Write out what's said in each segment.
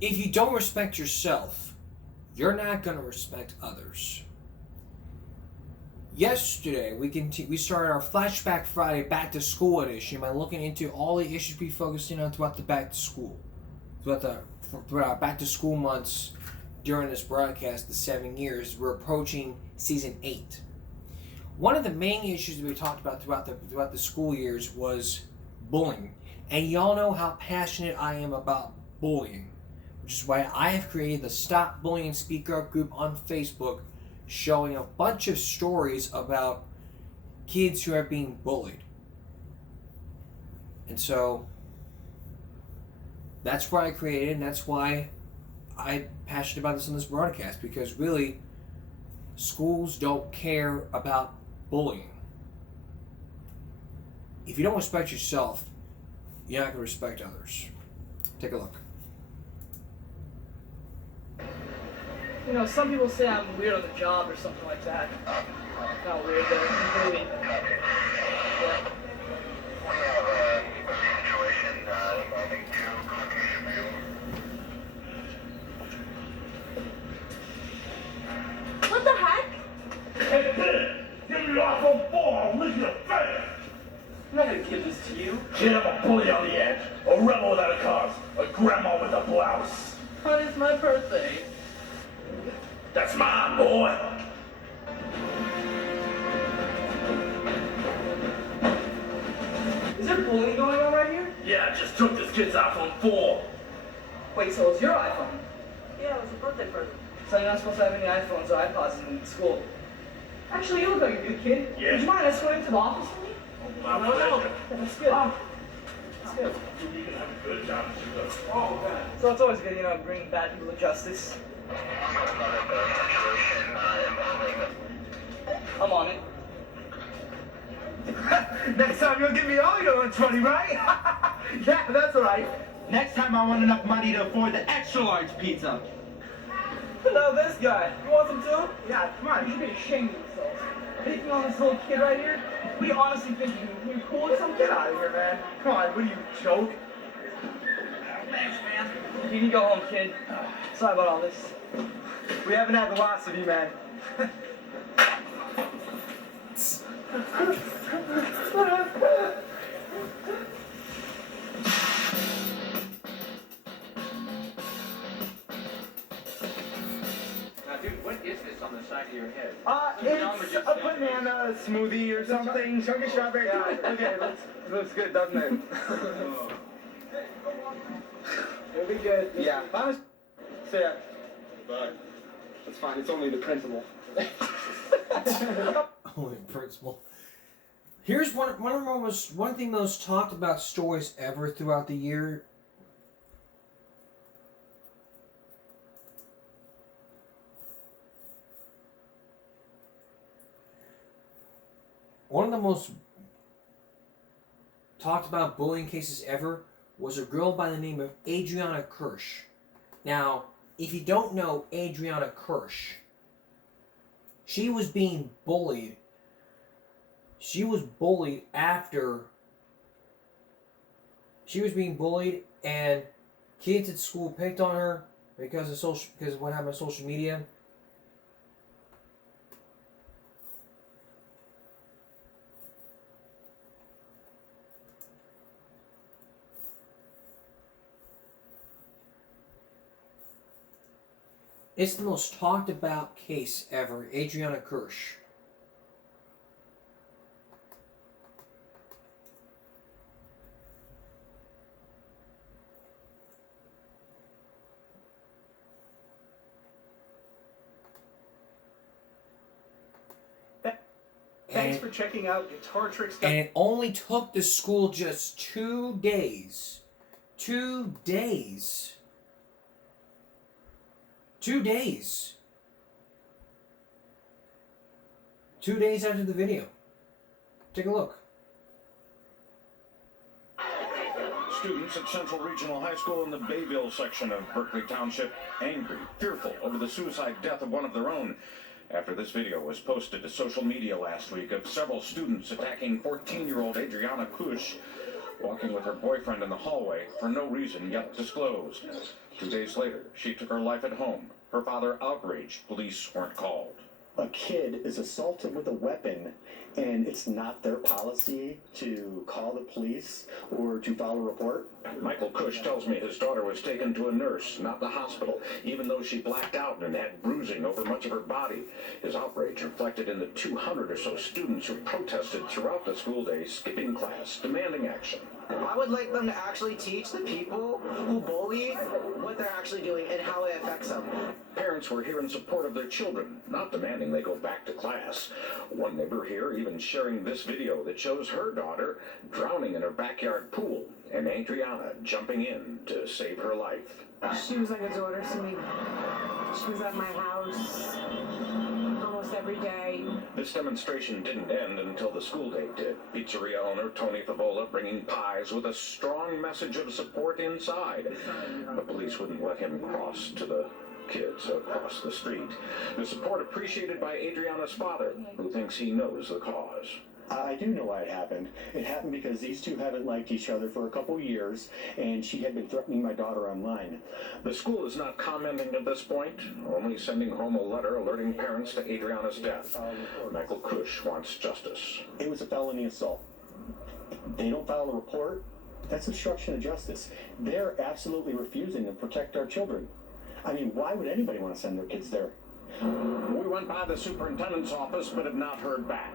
If you don't respect yourself, you're not going to respect others. Yesterday, we started our Flashback Friday Back to School edition by looking into all the issues we focused in on throughout the back to school, throughout our back to school months during this broadcast, the 7 years. We're approaching season 8. One of the main issues that we talked about throughout the school years was bullying, and y'all know how passionate I am about bullying, which is why I have created the Stop Bullying Speak Up group on Facebook, showing a bunch of stories about kids who are being bullied. And so that's why I created it, and that's why I'm passionate about this on this broadcast, because really, schools don't care about bullying. If you don't respect yourself, you're not going to respect others. Take a look. You know, some people say I'm weird on the job or something like that. Not weird, but really. Yeah. What the heck? Hey, kid! Give me your iPhone 4, I'll lick your face! I'm not gonna give this to you. Kid, I'm a bully on the edge, a rebel without a cause, a grandma with a blouse. But it's my birthday. That's mine, boy! Is there bullying going on right here? Yeah, I just took this kid's iPhone 4. Wait, so it's your iPhone? Yeah, it was a birthday present. So you're not supposed to have any iPhones or iPods in school? Actually, you look like a good kid. Yeah. Would you mind escorting to the office for me? My No. pleasure. That's good. That's good. You can have a good job, too. Oh, okay. So it's always good, you know, bringing bad people to justice. I'm on it. Next time you'll give me all your lunch money, right? Yeah, that's right. Next time I want enough money to afford the extra large pizza. Hello, this guy. You want some too? Yeah, come on. You should be ashamed of yourselves. Picking on this little kid right here? We honestly think you're cool or something? Get out of here, man. Come on, what are you, joke? Thanks, man. You can go home, kid. Sorry about all this. We haven't had the loss of you, man. Now, dude, what is this on the side of your head? It's a banana smoothie or something. Chunky strawberry. Yeah, okay, looks good, doesn't it? It'll be good. Yeah. So yeah. Bye. That's fine. It's only the principal. Only principle. Here's one thing most talked about stories ever throughout the year. One of the most talked about bullying cases ever was a girl by the name of Adriana Kirsch. Now, if you don't know Adriana Kirsch, she was being bullied. She was bullied after she was being bullied, and kids at school picked on her because of what happened on social media. It's the most talked about case ever, Adriana Kirsch. Thanks for checking out Guitar Tricks. And it only took the school just 2 days. 2 days. 2 days. 2 days after the video. Take a look. Students at Central Regional High School in the Bayville section of Berkeley Township angry, fearful over the suicide death of one of their own after this video was posted to social media last week of several students attacking 14-year-old Adriana Kush walking with her boyfriend in the hallway for no reason yet disclosed. 2 days later, she took her life at home. Her father outraged police weren't called. A kid is assaulted with a weapon, and it's not their policy to call the police or to file a report. Michael Cush tells me his daughter was taken to a nurse, not the hospital, even though she blacked out and had bruising over much of her body. His outrage reflected in the 200 or so students who protested throughout the school day, skipping class, demanding action. I would like them to actually teach the people who bully what they're actually doing and how it affects them. Parents were here in support of their children, not demanding they go back to class. One neighbor here even sharing this video that shows her daughter drowning in her backyard pool and Adriana jumping in to save her life. She was like a daughter to me. She was at my house almost every day. This demonstration didn't end until the school day did. Pizzeria owner Tony Favola bringing pies with a strong message of support inside. The police wouldn't let him cross to the kids across the street. The support appreciated by Adriana's father, who thinks he knows the cause. I do know why it happened. It happened because these two haven't liked each other for a couple years, and she had been threatening my daughter online. The school is not commenting at this point, only sending home a letter alerting parents to Adriana's death. Michael Cush wants justice. It was a felony assault. They don't file a report. That's obstruction of justice. They're absolutely refusing to protect our children. I mean, why would anybody want to send their kids there? We went by the superintendent's office but have not heard back.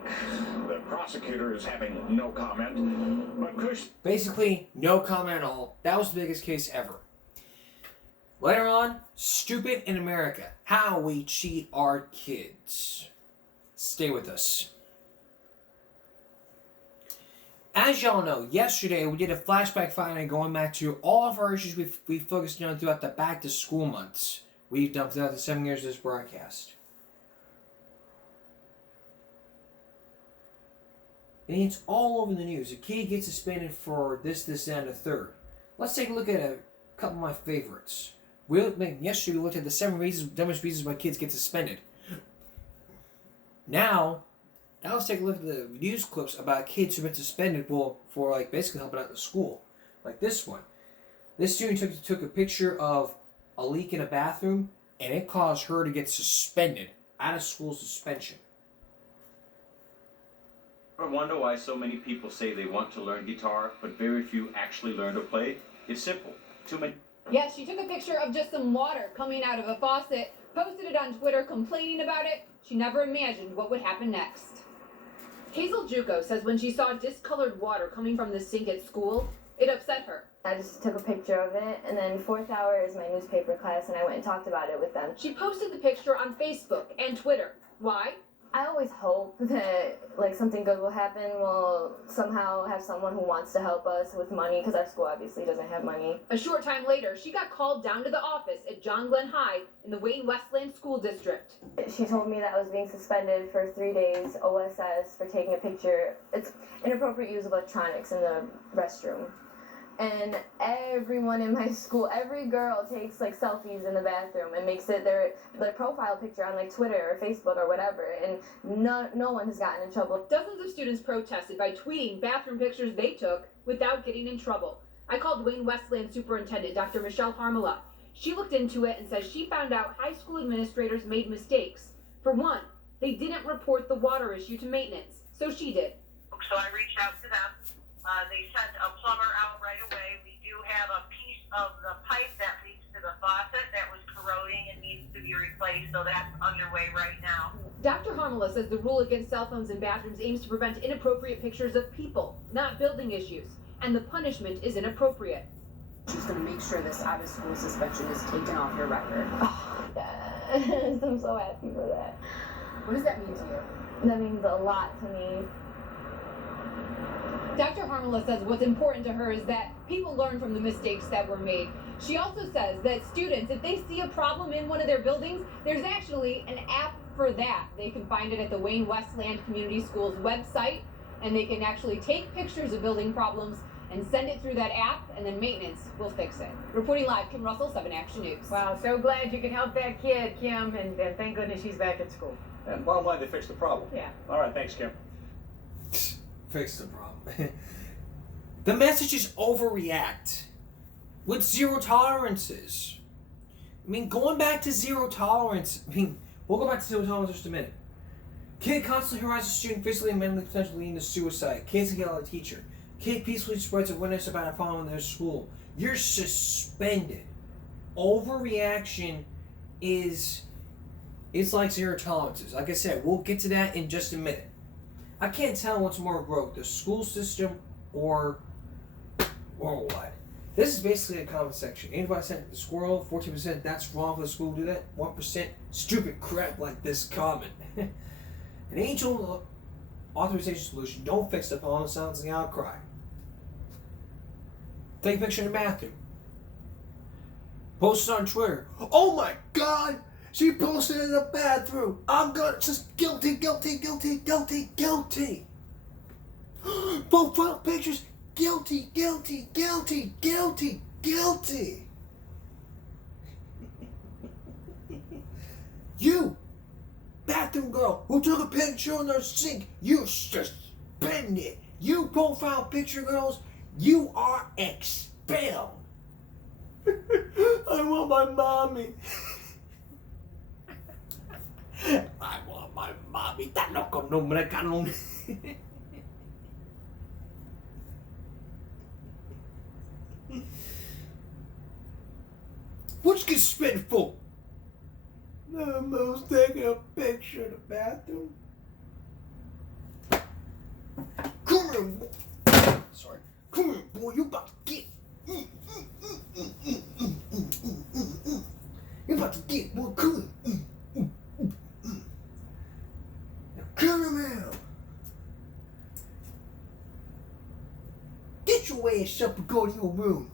The prosecutor is having no comment, but Cush... Basically, no comment at all. That was the biggest case ever. Later on, stupid in America. How we cheat our kids. Stay with us. As y'all know, yesterday we did a flashback Friday going back to all of our issues we focused on throughout the back to school months we've done throughout the 7 years of this broadcast. And it's all over the news. A kid gets suspended for this, and a third. Let's take a look at a couple of my favorites. Yesterday we looked at the dumbest reasons why kids get suspended. Now let's take a look at the news clips about kids who've been suspended for like basically helping out the school. Like this one. This student took a picture of a leak in a bathroom, and it caused her to get suspended, out of school suspension. I wonder why so many people say they want to learn guitar, but very few actually learn to play. It's simple. Too many. Yes, she took a picture of just some water coming out of a faucet, posted it on Twitter complaining about it. She never imagined what would happen next. Hazel Juco says when she saw discolored water coming from the sink at school, it upset her. I just took a picture of it, and then 4th hour is my newspaper class, and I went and talked about it with them. She posted the picture on Facebook and Twitter. Why? I always hope that something good will happen. We'll somehow have someone who wants to help us with money, because our school obviously doesn't have money. A short time later, she got called down to the office at John Glenn High in the Wayne Westland School District. She told me that I was being suspended for 3 days, OSS, for taking a picture. It's inappropriate use of electronics in the restroom. And everyone in my school, every girl takes selfies in the bathroom and makes it their profile picture on Twitter or Facebook or whatever, and no one has gotten in trouble. Dozens of students protested by tweeting bathroom pictures they took without getting in trouble. I called Wayne Westland Superintendent Dr. Michelle Harmala. She looked into it and says she found out high school administrators made mistakes. For one, they didn't report the water issue to maintenance, so she did. So I reached out to them. They sent a plumber out right away. We do have a piece of the pipe that leads to the faucet that was corroding and needs to be replaced, so that's underway right now. Dr. Harmala says the rule against cell phones in bathrooms aims to prevent inappropriate pictures of people, not building issues, and the punishment is inappropriate. She's going to make sure this out-of-school suspension is taken off your record. Oh, yes, I'm so happy for that. What does that mean to you? That means a lot to me. Dr. Harmala says what's important to her is that people learn from the mistakes that were made. She also says that students, if they see a problem in one of their buildings, there's actually an app for that. They can find it at the Wayne Westland Community Schools website, and they can actually take pictures of building problems and send it through that app, and then maintenance will fix it. Reporting live, Kim Russell, 7 Action News. Wow, so glad you can help that kid, Kim, and thank goodness she's back at school. And bottom line, they fixed the problem. Yeah. All right, thanks, Kim. Fix the problem. The message is overreact with zero tolerances. I mean, going back to zero tolerance, we'll go back to zero tolerance in just a minute. Kid constantly harasses student physically and mentally, potentially leading to suicide. Kids yell at a teacher. Kid peacefully spreads awareness about a problem in their school. You're suspended. Overreaction is like zero tolerances. Like I said, we'll get to that in just a minute. I can't tell what's more broke, the school system or what. This is basically a comment section. 85% the squirrel, 14% that's wrong for the school to do that, 1% stupid crap like this comment. An age-old authorization solution don't fix the problem, sounds like outcry. Take a picture in the bathroom. Post it on Twitter. Oh my God! She posted in the bathroom. I'm gonna just guilty. Profile pictures. Guilty. You, bathroom girl who took a picture on their sink, you suspended. You profile picture girls, you are expelled. I want my mommy. I want my mommy. Está loco, no me canon. What's get spent for? Mom's taking a picture in the bathroom. Come here, boy. Sorry. Come here, boy. You about to get. You about to get, boy. Come here. Now come here. Get your ass up and go to your room.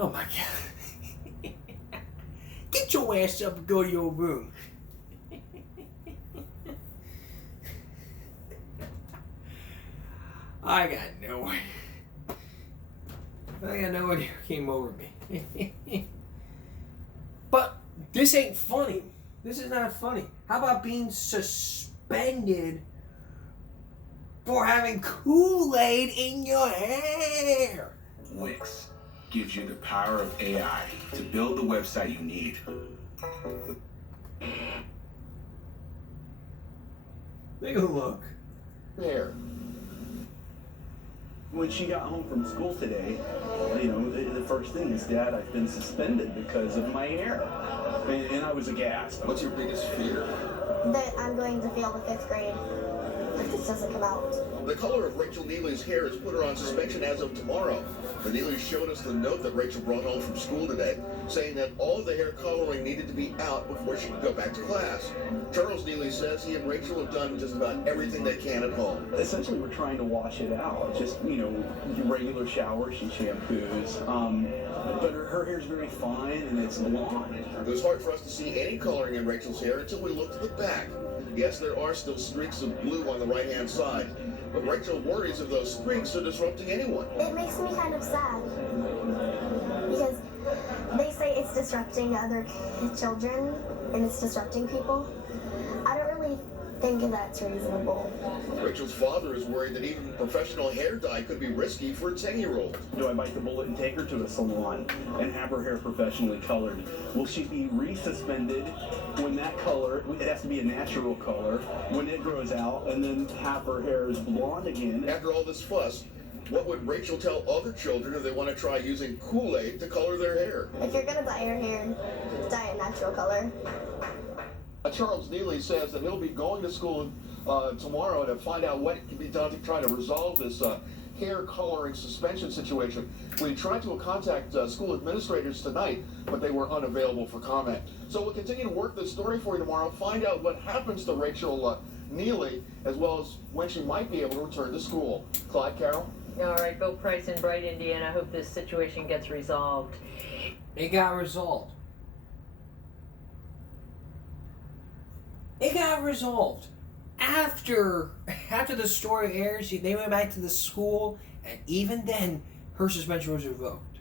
Oh my God. Get your ass up and go to your room. I got no idea what came over me. But this ain't funny. This is not funny. How about being suspended for having Kool-Aid in your hair? Wix gives you the power of AI to build the website you need. Take a look. There. When she got home from school today, the first thing is, Dad, I've been suspended because of my hair. And I was aghast. What's your biggest fear? That I'm going to fail the 5th grade if this doesn't come out. The color of Rachel Neely's hair has put her on suspension as of tomorrow. The Neelys showed us the note that Rachel brought home from school today, saying that all of the hair coloring needed to be out before she could go back to class. Charles Neely says he and Rachel have done just about everything they can at home. Essentially, we're trying to wash it out. Just, regular shower, she shampoos. But her hair's very fine and it's blonde. It was hard for us to see any coloring in Rachel's hair until we looked at the back. Yes, there are still streaks of blue on the right-hand side, but Rachel worries if those streaks are disrupting anyone. It makes me kind of sad because they say it's disrupting other children and it's disrupting people. I don't really think that's reasonable. Rachel's father is worried that even professional hair dye could be risky for a 10-year-old. Do I bite the bullet and take her to a salon and have her hair professionally colored? Will she be resuspended when that color, it has to be a natural color, when it grows out, and then have her hair as blonde again? After all this fuss, what would Rachel tell other children if they want to try using Kool-Aid to color their hair? If you're going to dye your hair, dye a natural color. Charles Neely says that he'll be going to school tomorrow to find out what can be done to try to resolve this hair coloring suspension situation. We tried to contact school administrators tonight, but they were unavailable for comment. So we'll continue to work this story for you tomorrow, find out what happens to Rachel Neely, as well as when she might be able to return to school. Clyde, Carol? All right, Bill Price in Bright, Indiana. I hope this situation gets resolved. It got resolved. It got resolved. After the story airs, they went back to the school, and even then, her suspension was revoked.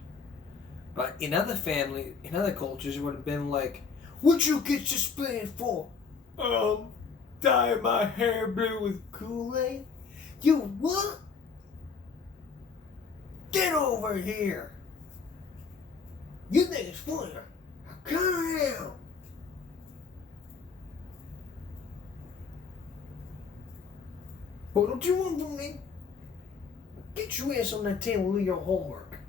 But in other family, in other cultures, it would have been like, "What'd you get suspended for?" dye my hair blue with Kool-Aid? You what? Get over here! You think it's funny? Come around! What don't you want from me? Get your ass on that table and do your homework.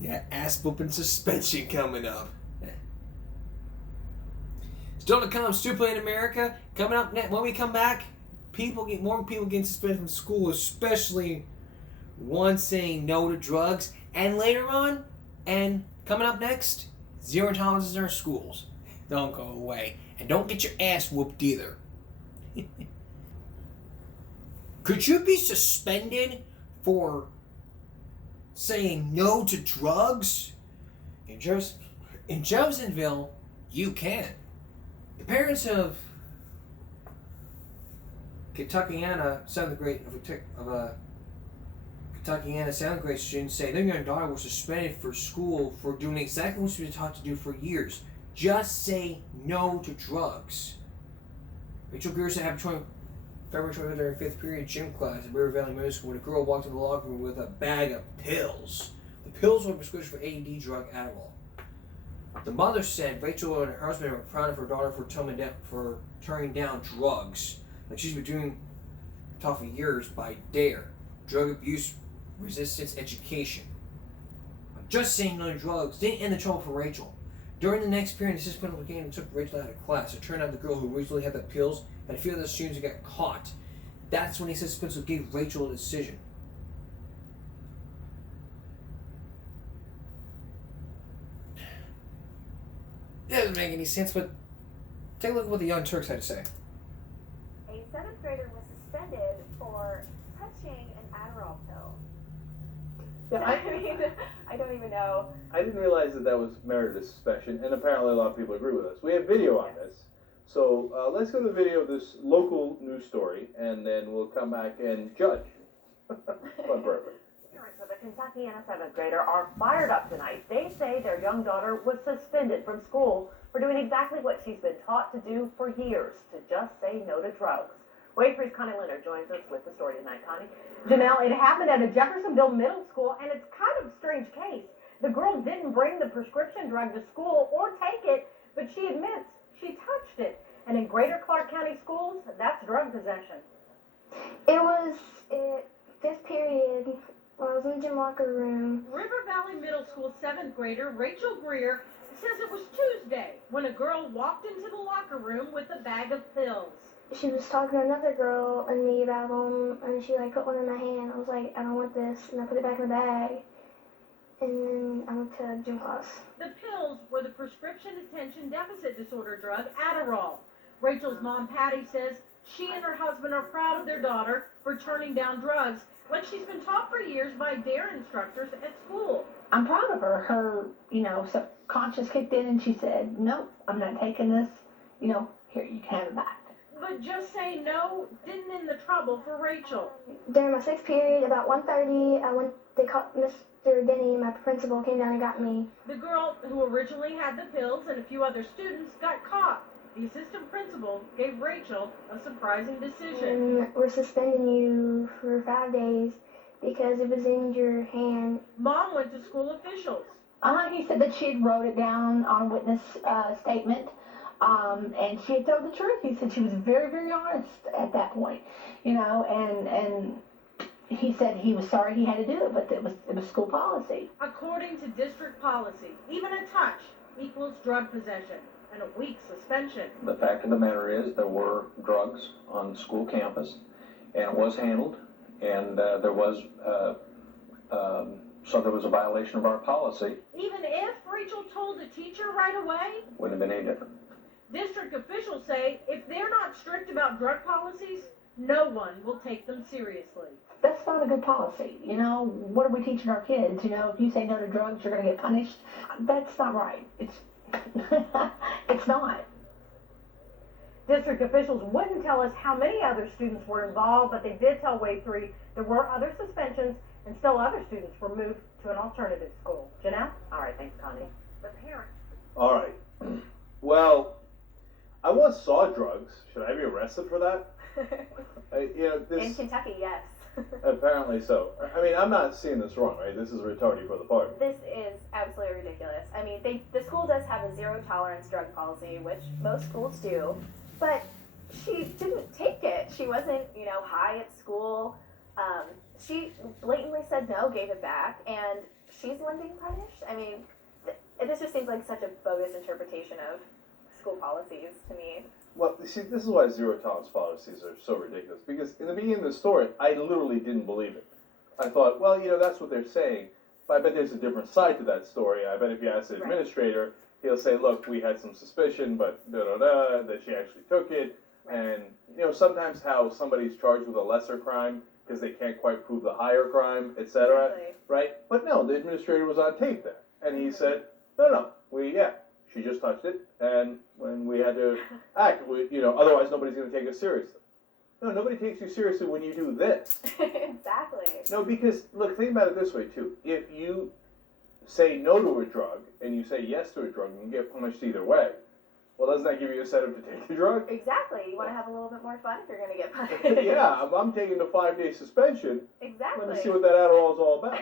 Yeah, ass whooping suspension coming up. Still to come, Stupid in America. Coming up next, when we come back, more people getting suspended from school, especially one saying no to drugs. And later on, and coming up next, zero tolerance in our schools. Don't go away. And don't get your ass whooped either. Could you be suspended for saying no to drugs? In Jeffersonville, you can. The parents of Kentuckiana 7th grade of a Kentuckiana 7th grade student say their young daughter was suspended for school for doing exactly what she's been taught to do for years. Just say no to drugs. Rachel Greer said February 23rd, during 5th period gym class at River Valley Middle School when a girl walked into the locker room with a bag of pills. The pills were a prescription for AED drug Adderall. The mother said Rachel and her husband were proud of her daughter for turning down drugs. Like she's been doing taught for years by DARE, Drug Abuse Resistance Education. Just saying no to drugs didn't end the trouble for Rachel. During the next period, the assistant principal came and took Rachel out of class. It turned out the girl who originally had the pills had a few of the students who got caught. That's when the assistant principal gave Rachel a decision. That doesn't make any sense, but take a look at what the Young Turks had to say. A 7th grader was suspended for touching an Adderall pill. Yeah, I don't even know. I didn't realize that was merited suspension, and apparently a lot of people agree with us. We have video on this. So let's go to the video of this local news story, and then we'll come back and judge. Perfect. Parents of a Kentuckiana 7th grader are fired up tonight. They say their young daughter was suspended from school for doing exactly what she's been taught to do for years, to just say no to drugs. Wake 3's Connie Leonard joins us with the story tonight. Connie? Janelle, it happened at a Jeffersonville middle school, and it's kind of a strange case. The girl didn't bring the prescription drug to school or take it, but she admits she touched it. And in Greater Clark County schools, that's drug possession. It was 5th period when I was in the gym locker room. River Valley Middle School 7th grader Rachel Greer says it was Tuesday when a girl walked into the locker room with a bag of pills. She was talking to another girl and me about them, and she put one in my hand. I was like, I don't want this, and I put it back in the bag. And then I went to gym class. The pills were the prescription attention deficit disorder drug Adderall. Rachel's mom, Patty, says she and her husband are proud of their daughter for turning down drugs when she's been taught for years by DARE instructors at school. I'm proud of her. Her, subconscious kicked in and she said, nope, I'm not taking this. Here, you can have it back. But just saying no didn't end the trouble for Rachel. During my 6th period, about 1:30, they called Mr. Denny, my principal, came down and got me. The girl who originally had the pills and a few other students got caught. The assistant principal gave Rachel a surprising decision. And we're suspending you for 5 days because it was in your hand. Mom went to school officials. He said that she had wrote it down on a witness statement. And she had told the truth. He said she was very, very honest at that point, and he said he was sorry he had to do it, but it was school policy. According to district policy, even a touch equals drug possession and a week's suspension. The fact of the matter is there were drugs on the school campus, and it was handled, and there was a violation of our policy. Even if Rachel told the teacher right away, Wouldn't have been any different. District officials say if they're not strict about drug policies, no one will take them seriously. That's not a good policy. What are we teaching our kids? If you say no to drugs, you're going to get punished. That's not right. It's not. District officials wouldn't tell us how many other students were involved, but they did tell Wave 3 there were other suspensions and still other students were moved to an alternative school. Janelle? All right, thanks, Connie. The parents. All right. Well, I once saw drugs. Should I be arrested for that? In Kentucky, yes. Apparently so. I mean, I'm not seeing this wrong, right? This is retarded for the party. This is absolutely ridiculous. I mean, the school does have a zero tolerance drug policy, which most schools do, but she didn't take it. She wasn't, high at school. She blatantly said no, gave it back, and she's the one being punished. I mean, this just seems like such a bogus interpretation of school policies to me. Well, you see, this is why zero tolerance policies are so ridiculous. Because in the beginning of the story, I literally didn't believe it. I thought, well, that's what they're saying. But I bet there's a different side to that story. I bet if you ask the administrator, he'll say, look, we had some suspicion, but that she actually took it. And, sometimes how somebody's charged with a lesser crime because they can't quite prove the higher crime, etc. Exactly. Right? But no, the administrator was on tape there. And he said, no, she just touched it, and when we had to act, otherwise nobody's going to take us seriously. No, nobody takes you seriously when you do this. Exactly. No, because, look, think about it this way, too. If you say no to a drug, and you say yes to a drug, you can get punished either way. Well, doesn't that give you incentive to take the drug? Exactly. You want to have a little bit more fun if you're going to get punished. Yeah, I'm taking the 5-day suspension. Exactly. Let me see what that Adderall is all about.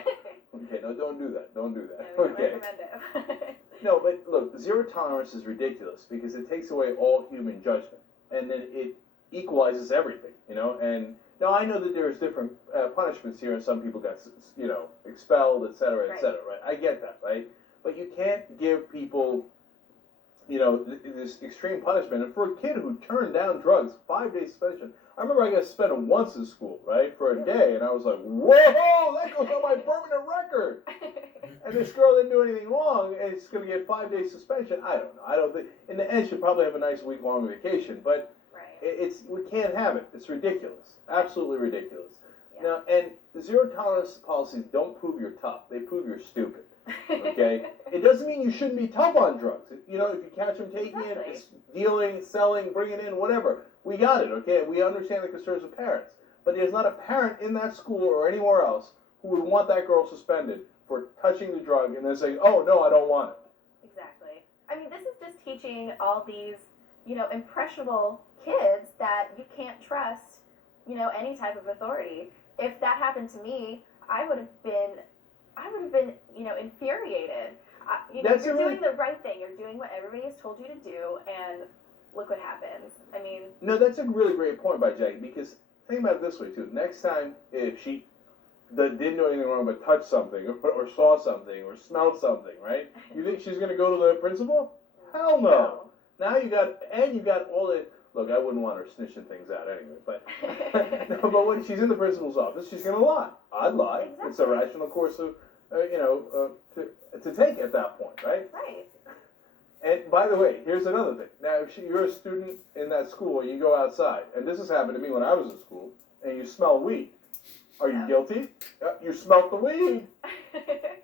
Okay, no, don't do that. Don't do that. Yeah, we okay. don't recommend it. No, but look, zero tolerance is ridiculous because it takes away all human judgment, and then it equalizes everything, And now I know that there's different punishments here, and some people got, expelled, etc., etc. Right? I get that, right? But you can't give people, this extreme punishment. And for a kid who turned down drugs, 5-day suspension. I remember I got suspended once in school, right, for a day, and I was like, whoa, that goes on my permanent record. And this girl didn't do anything wrong, and it's going to get 5-day suspension. I don't know. I don't think. In the end, she'll probably have a nice week-long vacation, but we can't have it. It's ridiculous. Absolutely ridiculous. Yeah. Now, and zero tolerance policies don't prove you're tough. They prove you're stupid. Okay? It doesn't mean you shouldn't be tough on drugs. If you catch them taking it, dealing, selling, bringing in, whatever, we got it, okay? We understand the concerns of parents. But there's not a parent in that school or anywhere else who would want that girl suspended for touching the drug and then saying, oh, no, I don't want it. Exactly. I mean, this is just teaching all these, impressionable kids that you can't trust, any type of authority. If that happened to me, I would have been, infuriated. You're doing the right thing. You're doing what everybody has told you to do, and look what happens. I mean... No, that's a really great point by Jackie, because think about it this way, too. Next time, if she didn't do anything wrong but touched something, or saw something, or smelled something, right? You think she's going to go to the principal? Hell no. Now you got all the... Look, I wouldn't want her snitching things out anyway, but no, but when she's in the principal's office, she's going to lie. I'd lie. Exactly. It's a rational course of, to take at that point, right? Right. And by the way, here's another thing. Now, if you're a student in that school, and you go outside, and this has happened to me when I was in school, and you smell weed, are you guilty? You smelt the weed.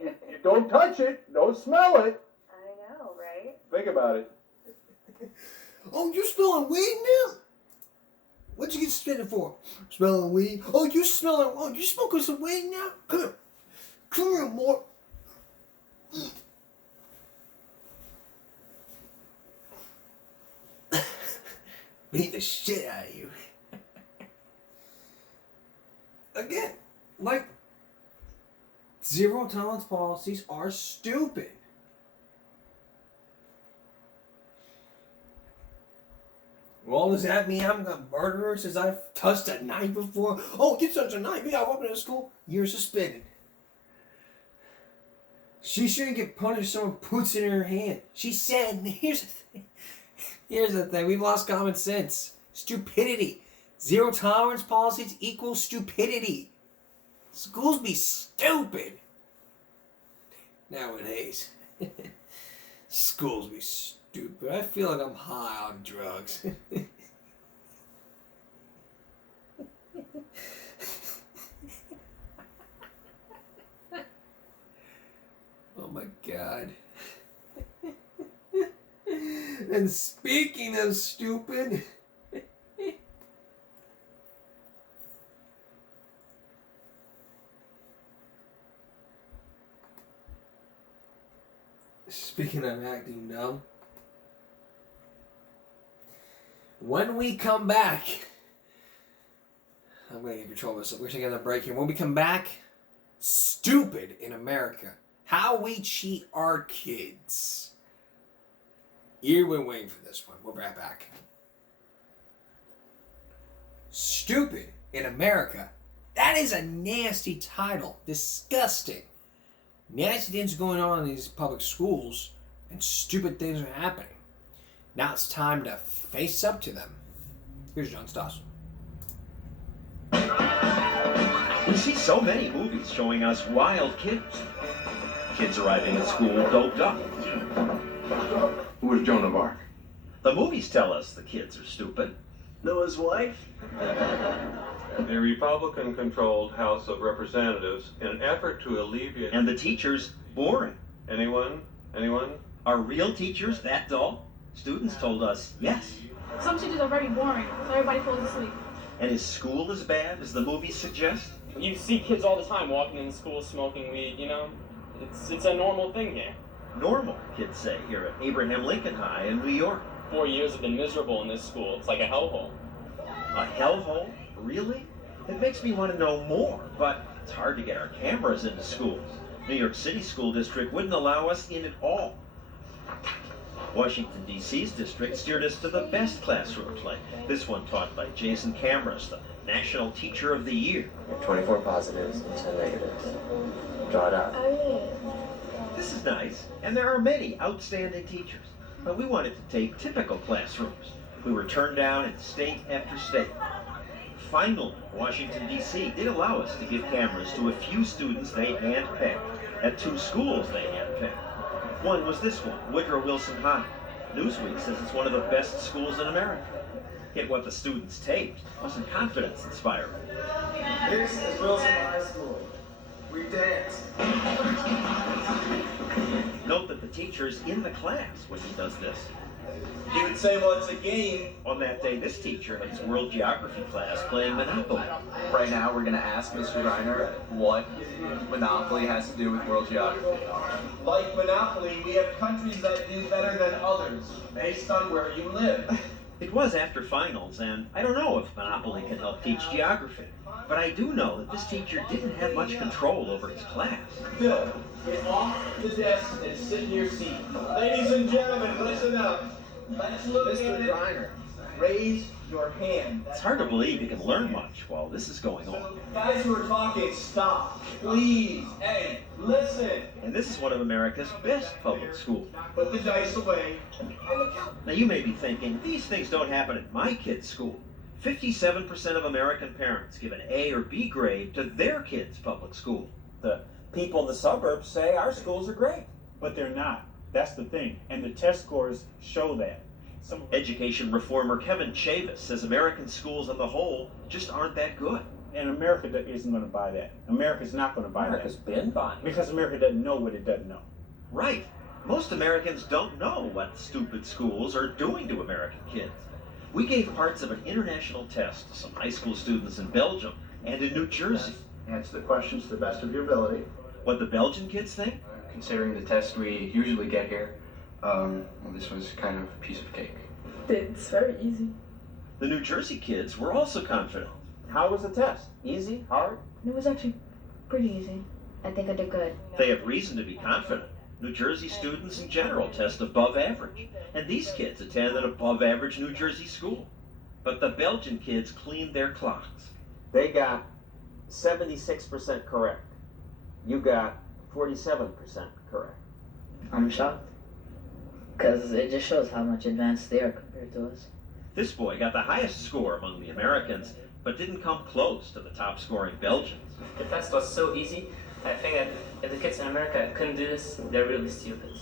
you don't touch it. Don't smell it. I know, right? Think about it. Oh, you smelling weed now? What'd you get suspended for? Smelling weed? Oh, you smoking some weed now? Come here. Come here, boy. Beat the shit out of you. Again, zero tolerance policies are stupid. Well, does that mean I'm a murderer since I've touched a knife before? Oh, you touched a knife? Yeah, I walked into school. You're suspended. She shouldn't get punished if someone puts it in her hand. She said, here's the thing. We've lost common sense. Stupidity. Zero tolerance policies equal stupidity. Schools be stupid. Nowadays. Schools be stupid. I feel like I'm high on drugs. Oh my God. And speaking of stupid, Speaking of acting dumb, when we come back, I'm going to get control of this. We're taking a break here. When we come back, stupid in America. How we cheat our kids. You've been waiting for this one. We'll be right back. Stupid in America. That is a nasty title. Disgusting. Nasty things going on in these public schools, and stupid things are happening. Now it's time to face up to them. Here's John Stoss. We see so many movies showing us wild kids. Kids arriving at school doped up. Who was Joan of Arc? The movies tell us the kids are stupid. Noah's wife? The Republican-controlled House of Representatives, in an effort to alleviate... And the teachers, boring. Anyone? Are real teachers that dull? Students told us yes. Some teachers are very boring, so everybody falls asleep. And is school as bad as the movies suggest? You see kids all the time walking in the school smoking weed, you know? It's a normal thing here. Normal, kids say, here at Abraham Lincoln High in New York. 4 years have been miserable in this school. It's like a hellhole. A hellhole? Really? It makes me want to know more, but it's hard to get our cameras into schools. New York City School District wouldn't allow us in at all. Washington, D.C.'s district steered us to the best classrooms, like this one taught by Jason Camras, the National Teacher of the Year. 24 positives and 10 negatives. Draw it out. This is nice, and there are many outstanding teachers. But we wanted to take typical classrooms. We were turned down in state after state. Finally, Washington, D.C. did allow us to give cameras to a few students they handpicked at 2 schools they handpicked. One was this one, Woodrow Wilson High. Newsweek says it's one of the best schools in America. Yet what the students taped wasn't confidence-inspiring. This is Wilson High School. We dance. Note that the teacher's in the class when he does this. You would say, well, it's a game. On that day, this teacher had his world geography class playing Monopoly. Right now, we're going to ask Mr. Reiner what Monopoly has to do with world geography. Like Monopoly, we have countries that do better than others, based on where you live. It was after finals, and I don't know if Monopoly can help teach geography. But I do know that this teacher didn't have much control over his class. Bill, get off the desk and sit in your seat. Ladies and gentlemen, listen up. Let's look at Mr. it. Reiner. Raise your hand. It's hard to believe you can learn much while this is going on. Guys who are talking, stop. Please. Hey, listen. And this is one of America's best public schools. Put the dice away. Now you may be thinking, these things don't happen at my kid's school. 57% of American parents give an A or B grade to their kids' public school. The people in the suburbs say our schools are great. But they're not. That's the thing. And the test scores show that. Education reformer Kevin Chavis says American schools on the whole just aren't that good. And America isn't going to buy that. America's not going to buy America's that. been buying. Because America doesn't know what it doesn't know. Right. Most Americans don't know what stupid schools are doing to American kids. We gave parts of an international test to some high school students in Belgium and in New Jersey. Answer the questions to the best of your ability. What the Belgian kids think? Considering the test we usually get here, well, this was kind of a piece of cake. It's very easy. The New Jersey kids were also confident. How was the test? Easy? Hard? It was actually pretty easy. I think I did good. They have reason to be confident. New Jersey students in general test above average, and these kids attend an above average New Jersey school. But the Belgian kids cleaned their clocks. They got 76% correct. You got 47% correct. I'm shocked. Because it just shows how much advanced they are compared to us. This boy got the highest score among the Americans, but didn't come close to the top scoring Belgians. The test was so easy. I think that if the kids in America couldn't do this, they're really stupid.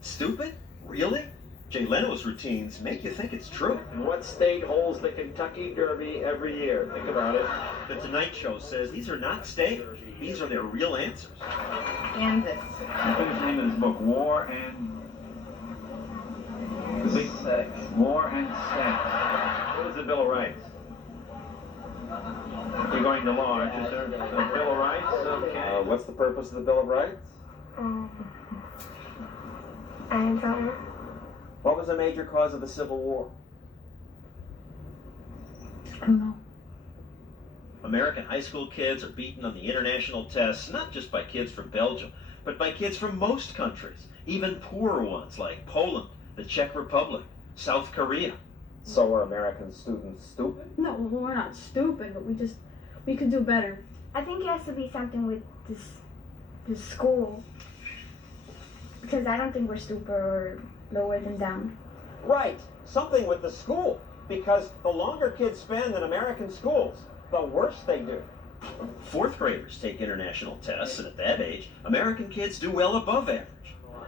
Stupid? Really? Jay Leno's routines make you think it's true. What state holds the Kentucky Derby every year? Think about it. The Tonight Show says these are not state. These are their real answers. And this. I think the name of this book, War and Sex. War and Sex. What is the Bill of Rights? You're going to law, aren't you, sir? The Bill of Rights? Okay. What's the purpose of the Bill of Rights? I don't. What was a major cause of the Civil War? I don't know. American high school kids are beaten on the international tests, not just by kids from Belgium, but by kids from most countries, even poorer ones like Poland, the Czech Republic, South Korea. So are American students stupid? No, we're not stupid, but we could do better. I think it has to be something with this school. Because I don't think we're stupid or lower than them. Right, something with the school, because the longer kids spend in American schools, the worse they do. Fourth graders take international tests, and at that age, American kids do well above average.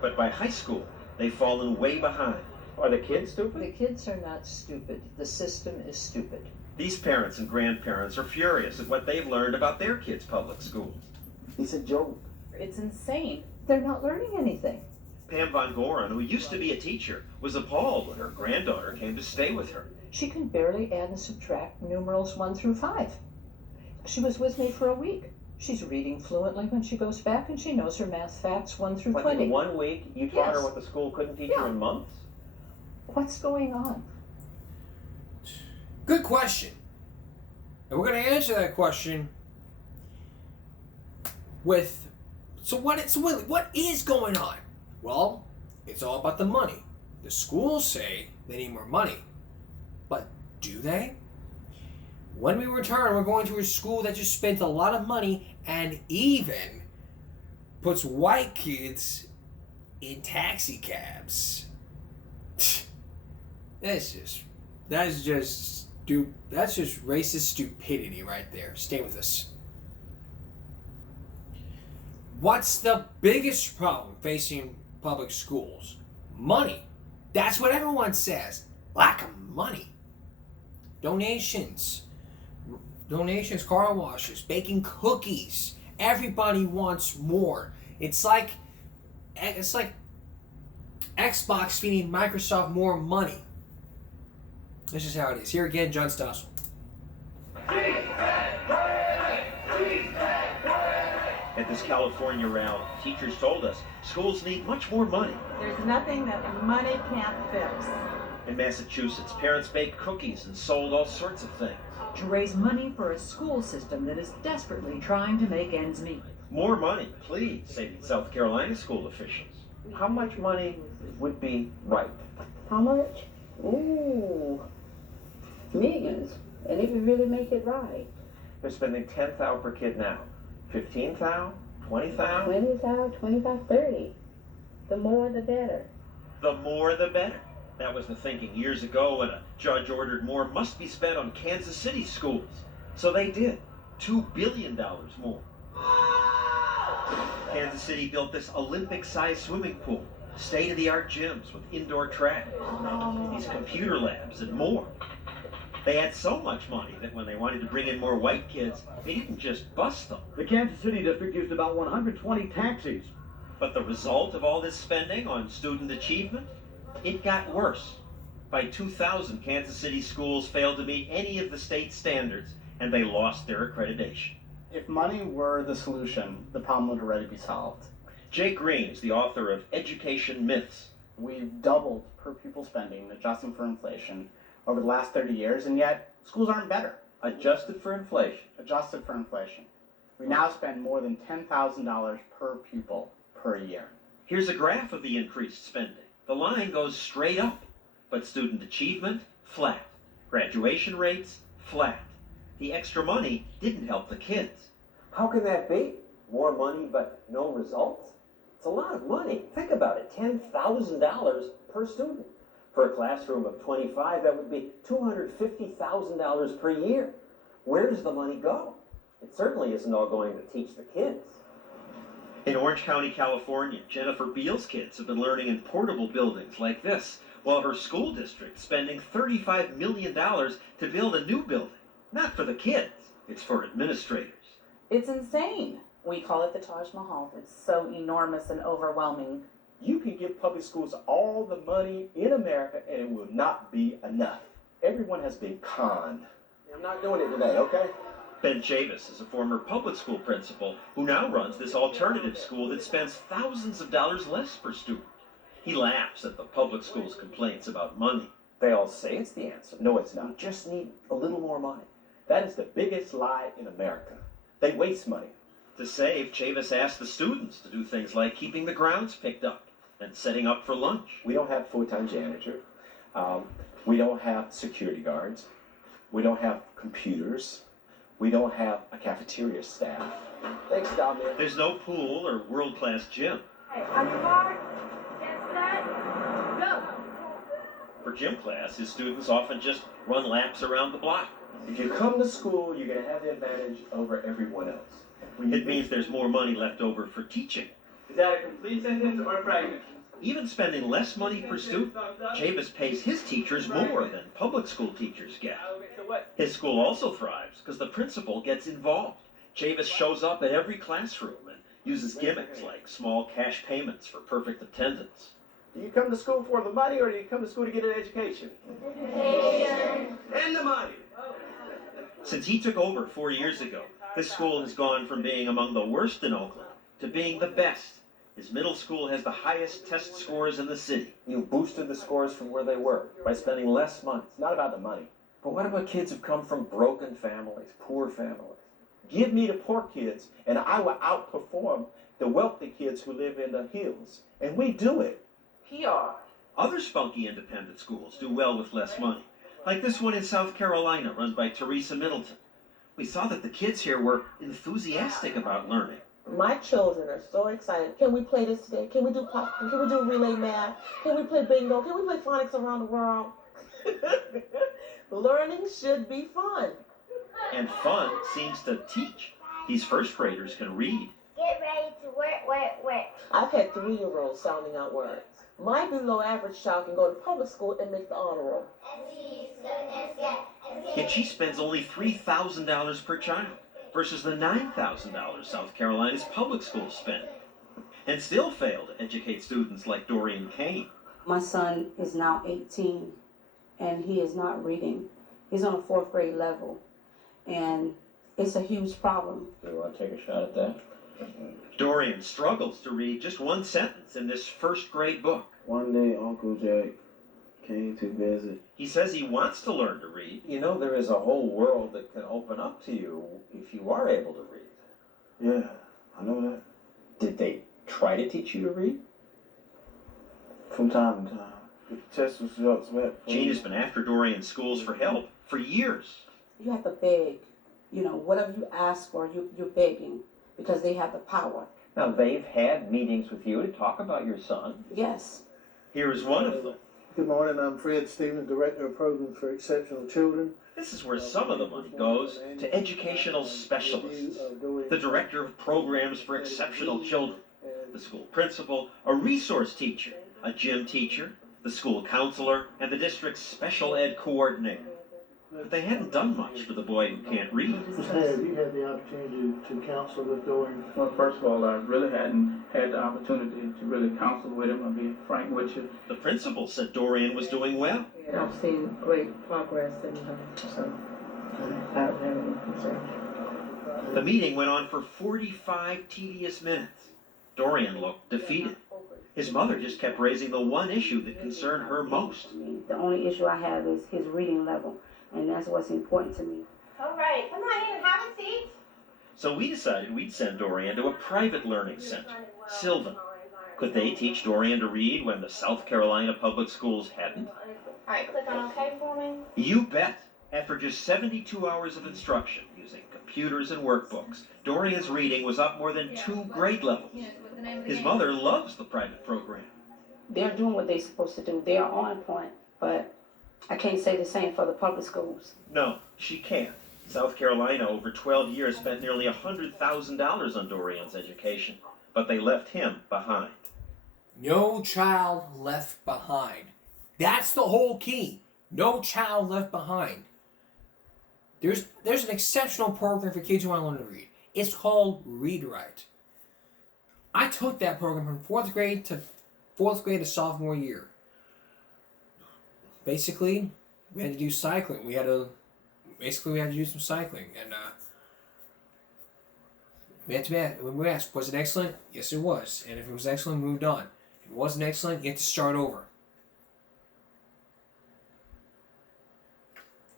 But by high school, they've fallen way behind. Are the kids stupid? The kids are not stupid. The system is stupid. These parents and grandparents are furious at what they've learned about their kids' public schools. It's a joke. It's insane. They're not learning anything. Pam Von Goren, who used to be a teacher, was appalled when her granddaughter came to stay with her. She can barely add and subtract numerals 1 through 5. She was with me for a week. She's reading fluently when she goes back, and she knows her math facts 1 through 20. In 1 week, you taught her Yes. what the school couldn't teach her in months? What's going on? Good question. And we're going to answer that question with, what is going on? Well, it's all about the money. The schools say they need more money. But do they? When we return, we're going to a school that just spent a lot of money and even puts white kids in taxi cabs. That's just racist stupidity right there. Stay with us. What's the biggest problem facing public schools? Money. That's what everyone says. Lack of money. Donations, car washes, baking cookies. Everybody wants more. It's like Xbox feeding Microsoft more money. This is how it is. Here again, John Stossel. At this California rally, teachers told us schools need much more money. There's nothing that money can't fix. In Massachusetts, parents baked cookies and sold all sorts of things. To raise money for a school system that is desperately trying to make ends meet. More money, please, say the South Carolina school officials. How much money would be right? How much? Ooh, millions. And if you really make it right. They're spending $10,000 per kid now. $15,000? $20,000? 20,000, 25, 30. The more the better. The more the better. That was the thinking years ago when a judge ordered more must be spent on Kansas City schools. So they did. $2 billion more. Kansas City built this Olympic-sized swimming pool, state-of-the-art gyms with indoor track, these computer labs, and more. They had so much money that when they wanted to bring in more white kids, they didn't just bus them. The Kansas City district used about 120 taxis. But the result of all this spending on student achievement? It got worse. By 2000, Kansas City schools failed to meet any of the state standards, and they lost their accreditation. If money were the solution, the problem would already be solved. Jake Green is the author of Education Myths. We've doubled per pupil spending, adjusting for inflation, over the last 30 years, and yet schools aren't better. Adjusted for inflation? Adjusted for inflation. We now spend more than $10,000 per pupil per year. Here's a graph of the increased spending. The line goes straight up, but student achievement, flat. Graduation rates, flat. The extra money didn't help the kids. How can that be? More money but no results? It's a lot of money. Think about it, $10,000 per student. For a classroom of 25, that would be $250,000 per year. Where does the money go? It certainly isn't all going to teach the kids. In Orange County, California, Jennifer Beal's kids have been learning in portable buildings like this, while her school district's spending $35 million to build a new building. Not for the kids, it's for administrators. It's insane. We call it the Taj Mahal. It's so enormous and overwhelming. You can give public schools all the money in America and it will not be enough. Everyone has been conned. I'm not doing it today, okay? Ben Chavis is a former public school principal who now runs this alternative school that spends thousands of dollars less per student. He laughs at the public school's complaints about money. They all say it's the answer. No, it's not. We just need a little more money. That is the biggest lie in America. They waste money. To save, Chavis asked the students to do things like keeping the grounds picked up and setting up for lunch. We don't have a full-time janitor. We don't have security guards. We don't have computers. We don't have a cafeteria staff. Thanks, Dom. There's no pool or world-class gym. Hey, on your mark, get set, go! For gym class, his students often just run laps around the block. If you come to school, you're going to have the advantage over everyone else. It means there's more money left over for teaching. Is that a complete sentence or a fragment? Even spending less money per student, Chavis pays his teachers more than public school teachers get. His school also thrives because the principal gets involved. Chavis shows up at every classroom and uses gimmicks like small cash payments for perfect attendance. Do you come to school for the money or do you come to school to get an education? And the money. Since he took over 4 years ago, this school has gone from being among the worst in Oakland to being the best. His middle school has the highest test scores in the city. You've boosted the scores from where they were by spending less money. It's not about the money. But what about kids who come from broken families, poor families? Give me the poor kids, and I will outperform the wealthy kids who live in the hills. And we do it. PR. Other spunky independent schools do well with less money, like this one in South Carolina run by Teresa Middleton. We saw that the kids here were enthusiastic about learning. My children are so excited. Can we play this today? Can we do popcorn? Can we do relay math? Can we play bingo? Can we play phonics around the world? Learning should be fun. And fun seems to teach. These first graders can read. Get ready to work. I've had 3-year-olds sounding out words. My below average child can go to public school and make the honor roll. Yet she spends only $3,000 per child versus the $9,000 South Carolina's public schools spend, and still fail to educate students like Dorian Kane. My son is now 18 and he is not reading. He's on a 4th grade level and it's a huge problem. Do you want to take a shot at that? Dorian struggles to read just one sentence in this first grade book. One day Uncle Jack came to visit. He says he wants to learn to read. You know, there is a whole world that can open up to you if you are able to read. Yeah, I know that. Did they try to teach you to read? From time to time. The test results went. Gene has been after Dorian's schools for help for years. You have to beg. You know, whatever you ask for, you're begging because they have the power. Now, they've had meetings with you to talk about your son. Yes. Here is one of them. Good morning, I'm Fred Stevens, Director of Programs for Exceptional Children. This is where some of the money goes to educational specialists, the Director of Programs for Exceptional Children, the school principal, a resource teacher, a gym teacher, the school counselor, and the district's special ed coordinator. But they hadn't done much for the boy who can't read. Have you had the opportunity to counsel with Dorian? Well, first of all, I really hadn't had the opportunity to really counsel with him. I'll be frank with you. The principal said Dorian was doing well. I've seen great progress in her, so I don't have any concern. The meeting went on for 45 tedious minutes. Dorian looked defeated. His mother just kept raising the one issue that concerned her most. The only issue I have is his reading level, and that's what's important to me. All right, come on in, have a seat. So we decided we'd send Dorian to a private learning center, Sylvan. Could they teach Dorian to read when the South Carolina public schools hadn't? All right, click on OK for me. You bet. After just 72 hours of instruction using computers and workbooks, Dorian's reading was up more than 2 grade levels. His mother loves the private program. They're doing what they're supposed to do. They are on point, but I can't say the same for the public schools. No, she can't. South Carolina, over 12 years, spent nearly $100,000 on Dorian's education, but they left him behind. No child left behind. That's the whole key. No child left behind. There's an exceptional program for kids who want to learn to read. It's called Read Right. I took that program from 4th grade to sophomore year. Basically, we had to do cycling. We had to do some cycling, and we had to ask, was it excellent? Yes, it was. And if it was excellent, we moved on. If it wasn't excellent, you have to start over.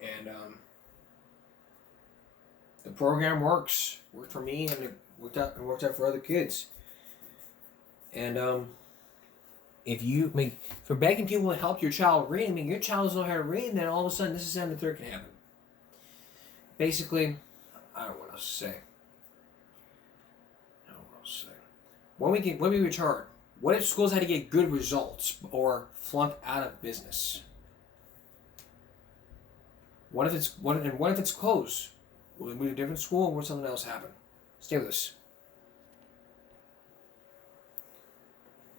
And the program works. Worked for me, and it worked out for other kids. And if for begging people to help your child read, your child doesn't know how to read, and then all of a sudden this is something the third can happen. Basically, I don't know what else to say. When we return, what if schools had to get good results or flunk out of business? What if it's closed? Will we move to a different school, or will something else happen? Stay with us.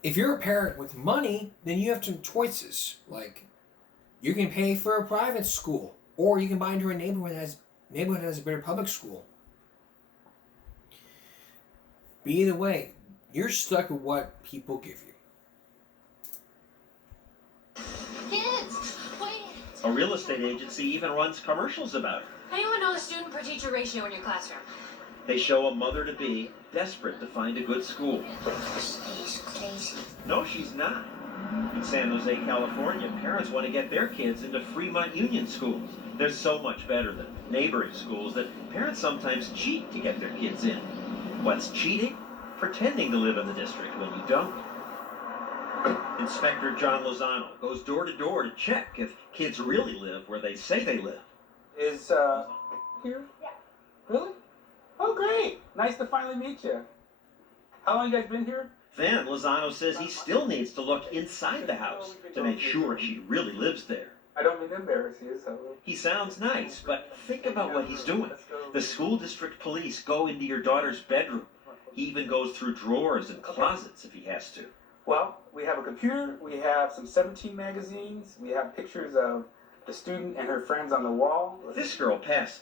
If you're a parent with money, then you have some choices. Like, you can pay for a private school, or you can buy into a neighborhood that has a better public school. But either way, you're stuck with what people give you. Kids, wait. A real estate agency even runs commercials about it. Anyone know the student per teacher ratio in your classroom? They show a mother-to-be desperate to find a good school. She's crazy. No, she's not. In San Jose, California, parents want to get their kids into Fremont Union schools. They're so much better than neighboring schools that parents sometimes cheat to get their kids in. What's cheating? Pretending to live in the district when you don't. Inspector John Lozano goes door to door to check if kids really live where they say they live. Is, here? Yeah. Really? Oh, great. Nice to finally meet you. How long you guys been here? Then Lozano says he still needs to look inside the house to make sure she really lives there. I don't mean to embarrass you, so... He sounds nice, but think about what he's doing. The school district police go into your daughter's bedroom. He even goes through drawers and closets if he has to. Well, we have a computer, we have some 17 magazines, we have pictures of the student and her friends on the wall. This girl passes.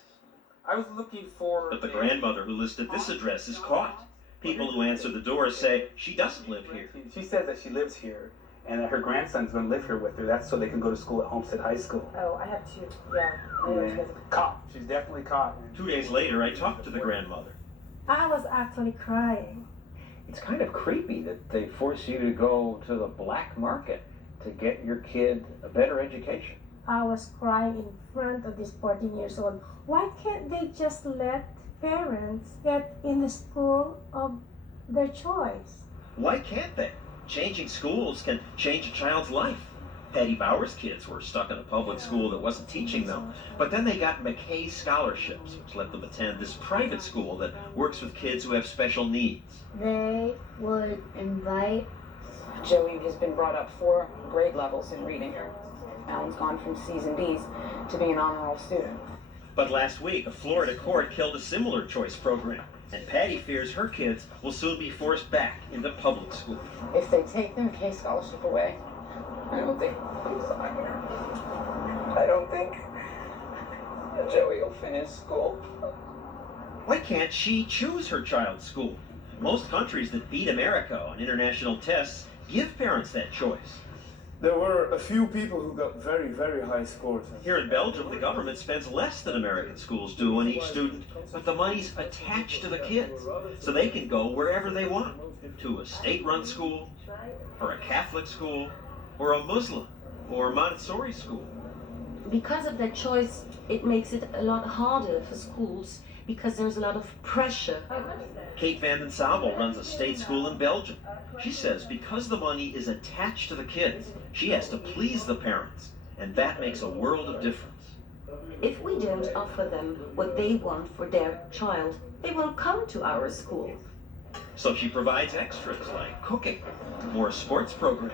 I was looking for... But the grandmother who listed this address is caught. People who answer the door say she doesn't live here. She says that she lives here and that her grandson's going to live here with her. That's so they can go to school at Homestead High School. Oh, I have to. Yeah. Caught. She's definitely caught. 2 days later, I talked to the grandmother. I was actually crying. It's kind of creepy that they force you to go to the black market to get your kid a better education. I was crying in front of this 14 years old. Why can't they just let parents get in the school of their choice? Why can't they? Changing schools can change a child's life. Patty Bauer's kids were stuck in a public school that wasn't teaching them, but then they got McKay scholarships, which let them attend this private school that works with kids who have special needs. They would invite... Joey has been brought up 4 grade levels in reading. Alan's gone from C's and D's to being an honor roll student. But last week, a Florida court killed a similar choice program, and Patty fears her kids will soon be forced back into public school. If they take the McKay scholarship away, I don't think Joey will finish school. Why can't she choose her child's school? Most countries that beat America on international tests give parents that choice. There were a few people who got very, very high scores. Here in Belgium, the government spends less than American schools do on each student, but the money's attached to the kids, so they can go wherever they want, to a state-run school, or a Catholic school, or a Muslim, or a Montessori school. Because of that choice, it makes it a lot harder for schools, because there's a lot of pressure. Kate van den Sabel runs a state school in Belgium. She says because the money is attached to the kids, she has to please the parents, and that makes a world of difference. If we don't offer them what they want for their child, they won't come to our school. So she provides extras like cooking, more sports programs,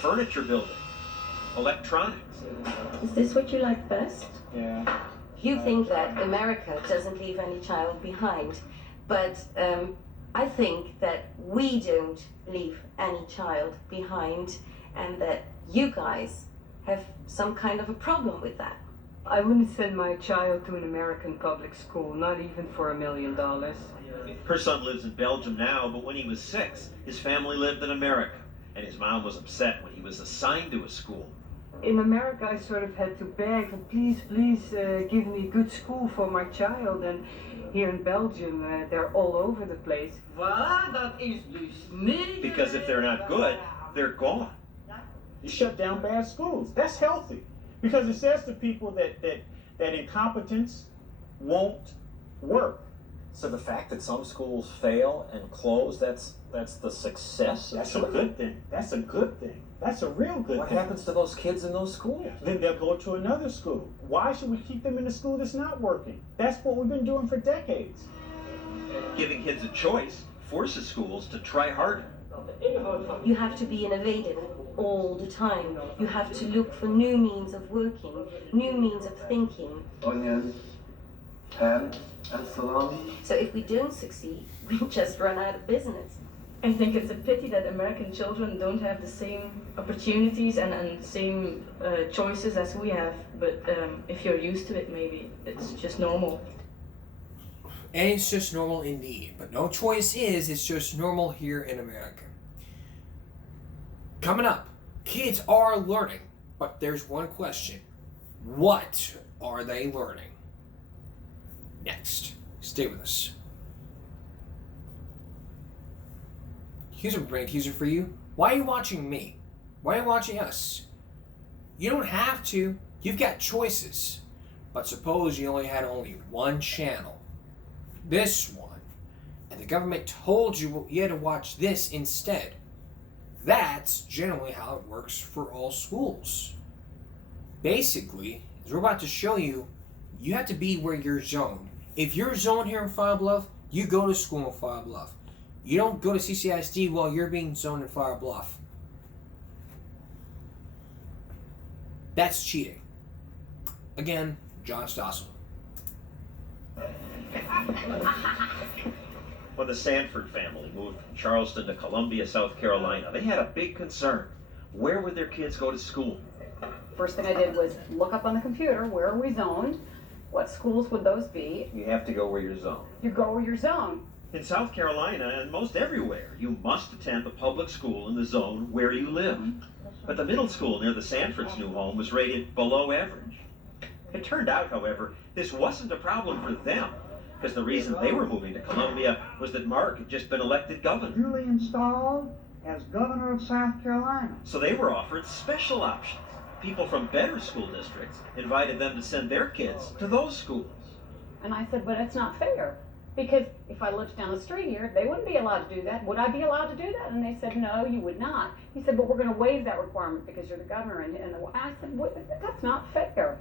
furniture building, electronics. Is this what you like best? Yeah. You think that America doesn't leave any child behind, but I think that we don't leave any child behind, and that you guys have some kind of a problem with that. I wouldn't send my child to an American public school, not even for $1 million. Her son lives in Belgium now, but when he was 6, his family lived in America, and his mom was upset when he was assigned to a school. In America, I sort of had to beg, please, give me a good school for my child. And Here in Belgium, they're all over the place. Because if they're not good, they're gone. You shut down bad schools. That's healthy. Because it says to people that incompetence won't work. So the fact that some schools fail and close, that's the success? That's a good thing. That's a good thing. That's a real good What thing. happens to those kids in those schools? Then they'll go to another school. Why should we keep them in a school that's not working? That's what we've been doing for decades. Giving kids a choice forces schools to try harder. You have to be innovative all the time. You have to look for new means of working, new means of thinking. Onion, ham, and salami. So if we don't succeed, we just run out of business. I think it's a pity that American children don't have the same opportunities and same choices as we have. But if you're used to it, maybe it's just normal. And it's just normal indeed. But no choice is, it's just normal here in America. Coming up, kids are learning. But there's one question. What are they learning? Next. Stay with us. Here's a brain teaser for you. Why are you watching me? Why are you watching us? You don't have to. You've got choices. But suppose you only had one channel. This one. And the government told you you had to watch this instead. That's generally how it works for all schools. Basically, as we're about to show you, you have to be where you're zoned. If you're zoned here in Flower Bluff, you go to school in Flower Bluff. You don't go to CCISD while you're being zoned in Flower Bluff. That's cheating. Again, John Stossel. When the Sanford family moved from Charleston to Columbia, South Carolina, they had a big concern. Where would their kids go to school? First thing I did was look up on the computer, where are we zoned? What schools would those be? You have to go where you're zoned. You go where you're zoned. In South Carolina and most everywhere, you must attend the public school in the zone where you live. But the middle school near the Sanford's new home was rated below average. It turned out, however, this wasn't a problem for them, because the reason they were moving to Columbia was that Mark had just been elected governor. Duly installed as governor of South Carolina. So they were offered special options. People from better school districts invited them to send their kids to those schools. And I said, but it's not fair. Because if I lived down the street here, they wouldn't be allowed to do that. Would I be allowed to do that? And they said, no, you would not. He said, but we're going to waive that requirement because you're the governor. And I said, that's not fair.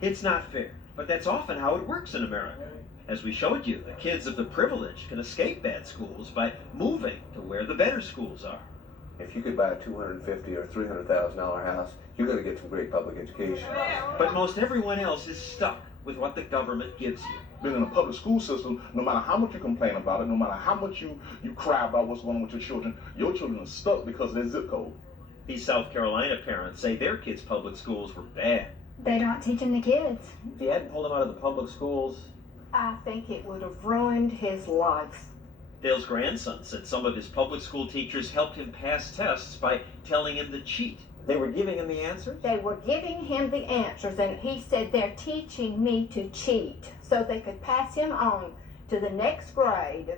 It's not fair, but that's often how it works in America. As we showed you, the kids of the privileged can escape bad schools by moving to where the better schools are. If you could buy a $250,000 or $300,000 house, you're going to get some great public education. But most everyone else is stuck with what the government gives you. Being in a public school system, no matter how much you complain about it, no matter how much you cry about what's going on with your children are stuck because of their zip code. These South Carolina parents say their kids' public schools were bad. They're not teaching the kids. If you hadn't pulled him out of the public schools, I think it would have ruined his life. Dale's grandson said some of his public school teachers helped him pass tests by telling him to cheat. They were giving him the answers? They were giving him the answers, and he said they're teaching me to cheat so they could pass him on to the next grade.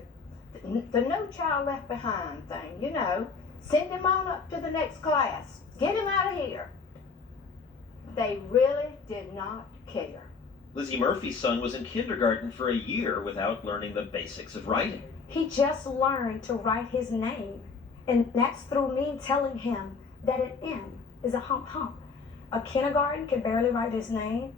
The No Child Left Behind thing, you know. Send him on up to the next class. Get him out of here. They really did not care. Lizzie Murphy's son was in kindergarten for a year without learning the basics of writing. He just learned to write his name, and that's through me telling him that an M is a hump hump. A kindergarten can barely write his name.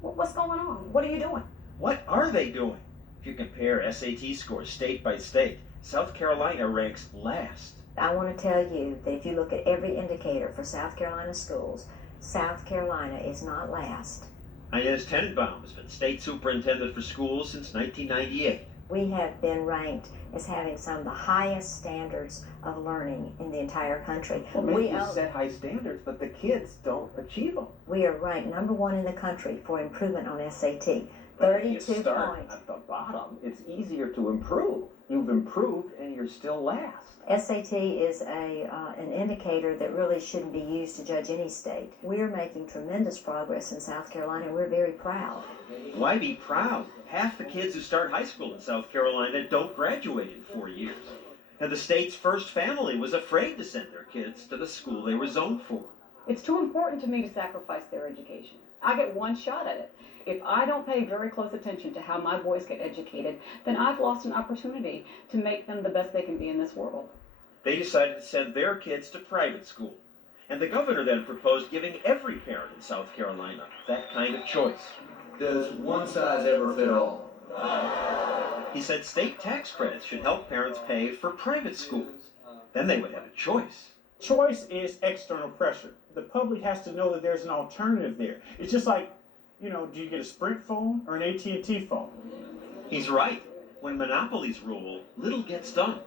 What's going on? What are you doing? What are they doing? If you compare SAT scores state by state, South Carolina ranks last. I want to tell you that if you look at every indicator for South Carolina schools, South Carolina is not last. Inez Tenenbaum has been state superintendent for schools since 1998. We have been ranked as having some of the highest standards of learning in the entire country. Well, maybe you set high standards, but the kids don't achieve them. We are ranked #1 in the country for improvement on SAT. But if you 32 start points. at the bottom, it's easier to improve. You've improved and you're still last. SAT is an indicator that really shouldn't be used to judge any state. We're making tremendous progress in South Carolina, and we're very proud. Why be proud? Half the kids who start high school in South Carolina don't graduate in 4 years. And the state's first family was afraid to send their kids to the school they were zoned for. It's too important to me to sacrifice their education. I get one shot at it. If I don't pay very close attention to how my boys get educated, then I've lost an opportunity to make them the best they can be in this world. They decided to send their kids to private school. And the governor then proposed giving every parent in South Carolina that kind of choice. Does one size ever fit all? He said state tax credits should help parents pay for private schools. Then they would have a choice. Choice is external pressure. The public has to know that there's an alternative there. It's just like, you know, do you get a Sprint phone or an AT&T phone? He's right. When monopolies rule, little gets done.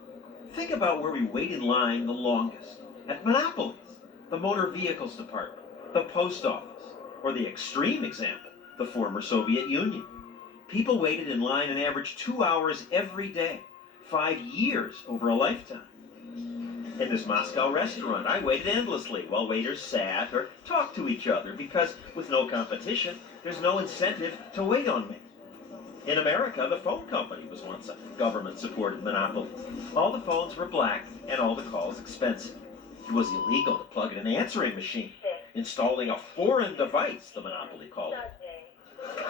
Think about where we wait in line the longest. At monopolies, the motor vehicles department, the post office, or the extreme example, the former Soviet Union. People waited in line an average 2 hours every day, 5 years over a lifetime. In this Moscow restaurant, I waited endlessly while waiters sat or talked to each other because with no competition, there's no incentive to wait on me. In America, the phone company was once a government-supported monopoly. All the phones were black and all the calls expensive. It was illegal to plug in an answering machine, installing a foreign device, the monopoly called it.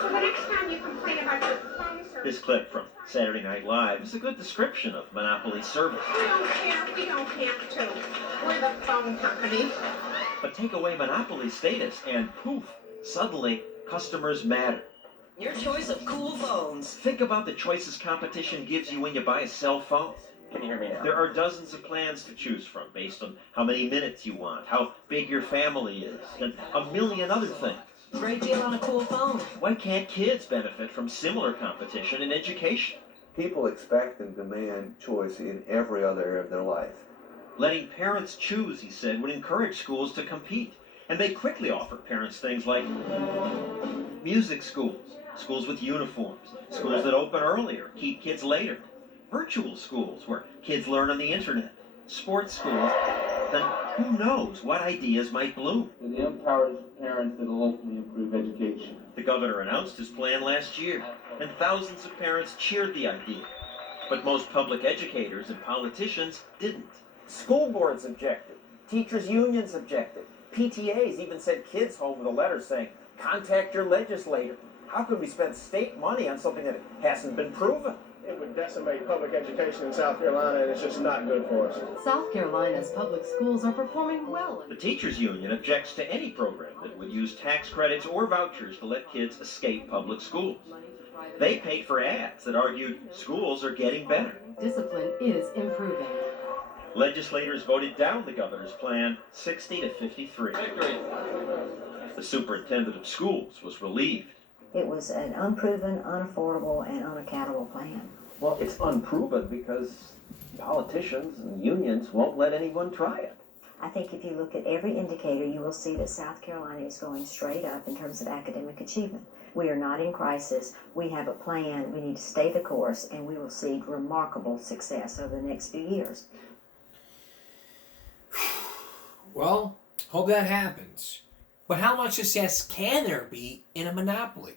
So the next time you complain about your phone service... This clip from Saturday Night Live is a good description of monopoly service. We don't care. We don't have to. We're the phone company. But take away monopoly status and poof, suddenly customers matter. Your choice of cool phones. Think about the choices competition gives you when you buy a cell phone. Can you hear me now? There are dozens of plans to choose from based on how many minutes you want, how big your family is, and a million other things. Great deal on a cool phone. Why can't kids benefit from similar competition in education? People expect and demand choice in every other area of their life. Letting parents choose, he said, would encourage schools to compete. And they quickly offered parents things like music schools, schools with uniforms, schools that open earlier, keep kids later, virtual schools where kids learn on the internet, sports schools. Then who knows what ideas might bloom? It empowers parents that will ultimately improve education. The governor announced his plan last year, and thousands of parents cheered the idea. But most public educators and politicians didn't. School boards objected. Teachers' unions objected. PTAs even sent kids home with a letter saying, contact your legislator. How can we spend state money on something that hasn't been proven? It would decimate public education in South Carolina, and it's just not good for us. South Carolina's public schools are performing well. The teachers' union objects to any program that would use tax credits or vouchers to let kids escape public schools. They paid for ads that argued schools are getting better. Discipline is improving. Legislators voted down the governor's plan 60 to 53. The superintendent of schools was relieved. It was an unproven, unaffordable, and unaccountable plan. Well, it's unproven because politicians and unions won't let anyone try it. I think if you look at every indicator, you will see that South Carolina is going straight up in terms of academic achievement. We are not in crisis. We have a plan. We need to stay the course, and we will see remarkable success over the next few years. Well, hope that happens. But how much success can there be in a monopoly?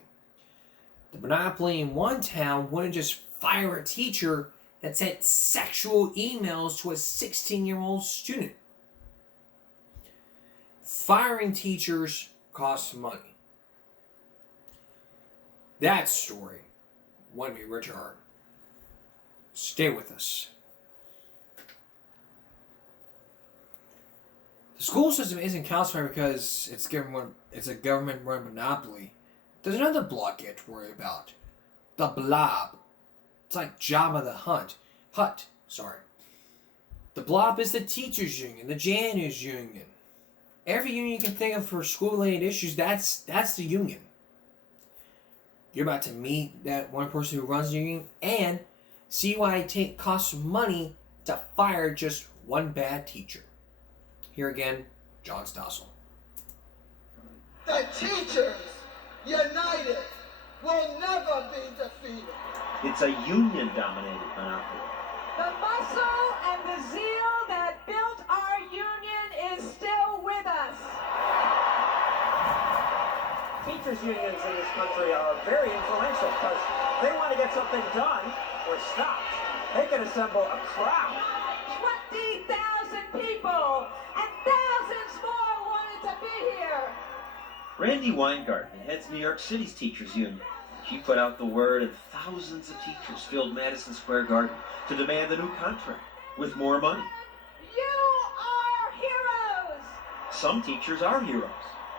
The monopoly in one town wouldn't just fire a teacher that sent sexual emails to a 16-year-old student. Firing teachers costs money. That story when we return. Stay with us. The school system isn't calcified because it's a government-run monopoly. There's another blockade to worry about. The blob. It's like Jabba the Hutt. The blob is the teachers' union, the janitors' union. Every union you can think of for school-related issues, that's the union. You're about to meet that one person who runs the union and see why it costs money to fire just one bad teacher. Here again, John Stossel. The teachers, united, will never be defeated. It's a union-dominated monopoly. The muscle and the zeal that built our union is still with us. Teachers' unions in this country are very influential because they want to get something done or stopped. They can assemble a crowd. 20,000 people and thousands more wanted to be here. Randy Weingarten heads New York City's teachers union. She put out the word and thousands of teachers filled Madison Square Garden to demand a new contract with more money. You are heroes. Some teachers are heroes,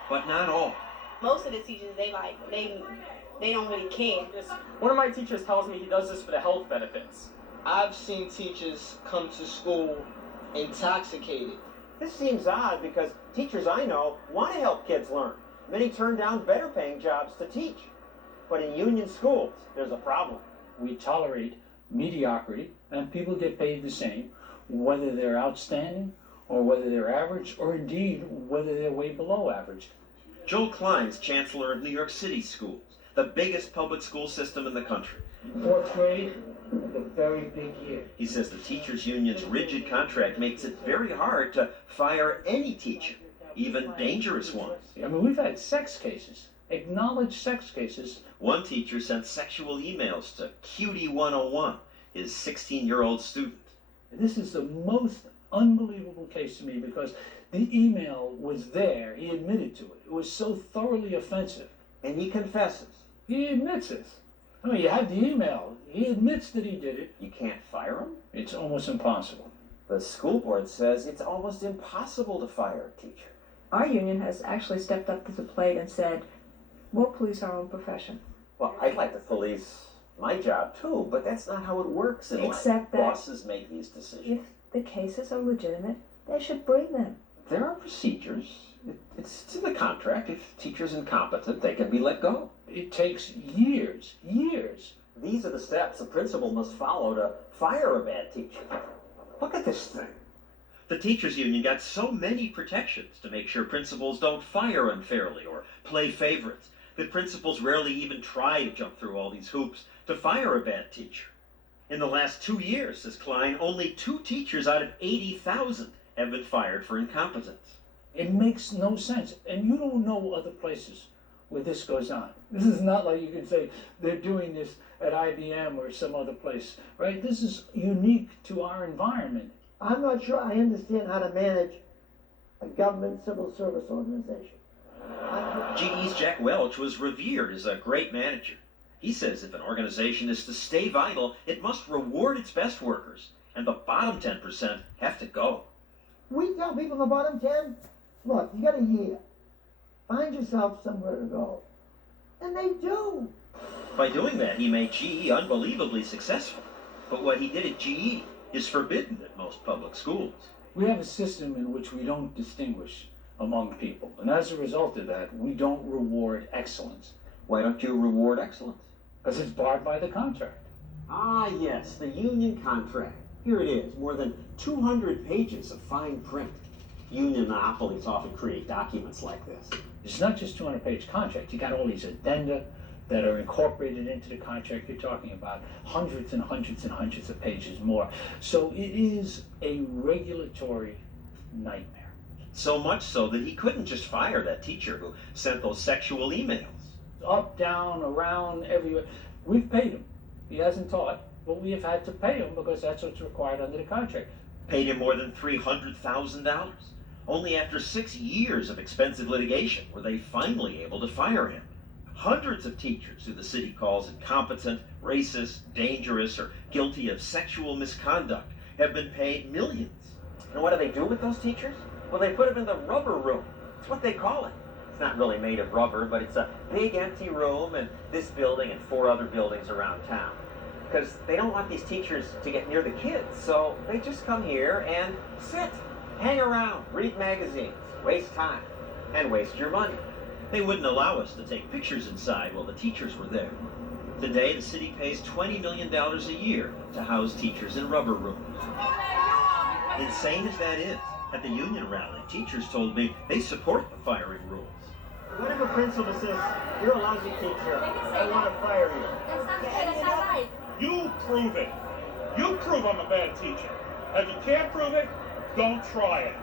but not all. Most of the teachers, they don't really care. One of my teachers tells me he does this for the health benefits. I've seen teachers come to school intoxicated. This seems odd because teachers I know want to help kids learn. Many turn down better paying jobs to teach. But in union schools, there's a problem. We tolerate mediocrity, and people get paid the same, whether they're outstanding, or whether they're average, or indeed, whether they're way below average. Joel Klein's chancellor of New York City schools, the biggest public school system in the country. Fourth grade, a very big year. He says the teachers' union's rigid contract makes it very hard to fire any teacher, even dangerous ones. I mean, we've had sex cases, acknowledged sex cases. One teacher sent sexual emails to Cutie 101, his 16-year-old student. This is the most unbelievable case to me because the email was there. He admitted to it. It was so thoroughly offensive. And he confesses. He admits it. I mean, you have the email. He admits that he did it. You can't fire him? It's almost impossible. The school board says it's almost impossible to fire a teacher. Our union has actually stepped up to the plate and said, we'll police our own profession. Well, I'd like to police my job too, but that's not how it works in life. Except that bosses make these decisions. If the cases are legitimate, they should bring them. There are procedures. It's in the contract. If teachers incompetent, they can be let go. It takes years. These are the steps a principal must follow to fire a bad teacher. Look at this thing. The teachers' union got so many protections to make sure principals don't fire unfairly or play favorites that principals rarely even try to jump through all these hoops to fire a bad teacher. In the last 2 years, says Klein, only 2 teachers out of 80,000 have been fired for incompetence. It makes no sense. And you don't know other places where this goes on. This is not like you can say they're doing this at IBM or some other place, right? This is unique to our environment. I'm not sure I understand how to manage a government civil service organization. GE's Jack Welch was revered as a great manager. He says if an organization is to stay vital, it must reward its best workers, and the bottom 10% have to go. We tell people in the bottom 10, look, you got a year. Find yourself somewhere to go. And they do. By doing that, he made GE unbelievably successful. But what he did at GE is forbidden at most public schools. We have a system in which we don't distinguish among people. And as a result of that, we don't reward excellence. Why don't you reward excellence? Because it's barred by the contract. Ah, yes, the union contract. Here it is, more than 200 pages of fine print. Union monopolies often create documents like this. It's not just 200-page contract. You got all these addenda that are incorporated into the contract. You're talking about hundreds and hundreds and hundreds of pages more. So it is a regulatory nightmare. So much so that he couldn't just fire that teacher who sent those sexual emails. Up, down, around, everywhere. We've paid him. He hasn't taught, but we have had to pay him because that's what's required under the contract. Paid him more than $300,000. Only after 6 years of expensive litigation were they finally able to fire him. Hundreds of teachers who the city calls incompetent, racist, dangerous, or guilty of sexual misconduct have been paid millions. And what do they do with those teachers? Well, they put them in the rubber room. That's what they call it. It's not really made of rubber, but it's a big empty room in this building and 4 other buildings around town. Because they don't want these teachers to get near the kids, so they just come here and sit, hang around, read magazines, waste time, and waste your money. They wouldn't allow us to take pictures inside while the teachers were there. Today, the city pays $20 million a year to house teachers in rubber rooms. Insane as that is, at the union rally, teachers told me they support the firing rules. What if a principal says, you're a lousy teacher, I want to fire you? That's not right. You prove it. You prove I'm a bad teacher. If you can't prove it, don't try it.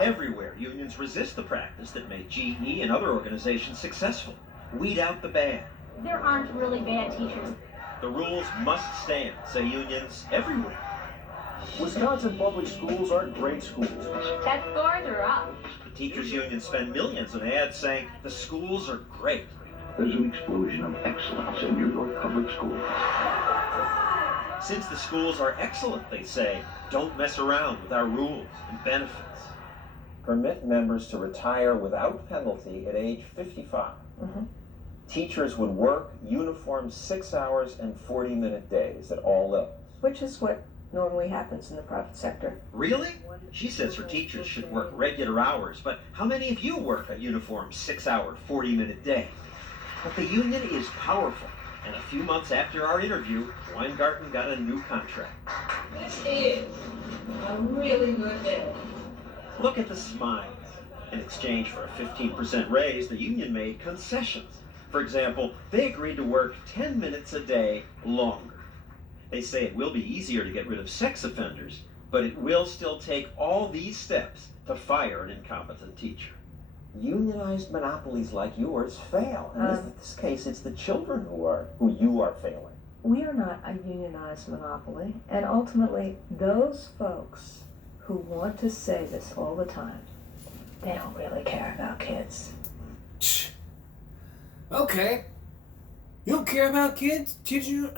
Everywhere, unions resist the practice that made GE and other organizations successful. Weed out the bad. There aren't really bad teachers. The rules must stand, say unions everywhere. Wisconsin public schools are great schools. Test scores are up. The teachers' unions spend millions on ads saying the schools are great. There's an explosion of excellence in New York public schools. Since the schools are excellent, they say, don't mess around with our rules and benefits. Permit members to retire without penalty at age 55. Teachers would work uniform 6 hours and 40-minute days at all levels. Which is what normally happens in the private sector. Really? She says her teachers should work regular hours, but how many of you work a uniform 6-hour, 40-minute day? But the union is powerful, and a few months after our interview, Weingarten got a new contract. This is a really good day. Look at the smiles. In exchange for a 15% raise, the union made concessions. For example, they agreed to work 10 minutes a day longer. They say it will be easier to get rid of sex offenders, but it will still take all these steps to fire an incompetent teacher. Unionized monopolies like yours fail. In this case, it's the children who you are failing. We are not a unionized monopoly, and ultimately, those folks who want to say this all the time, they don't really care about kids. Okay. You don't care about kids? Teachers,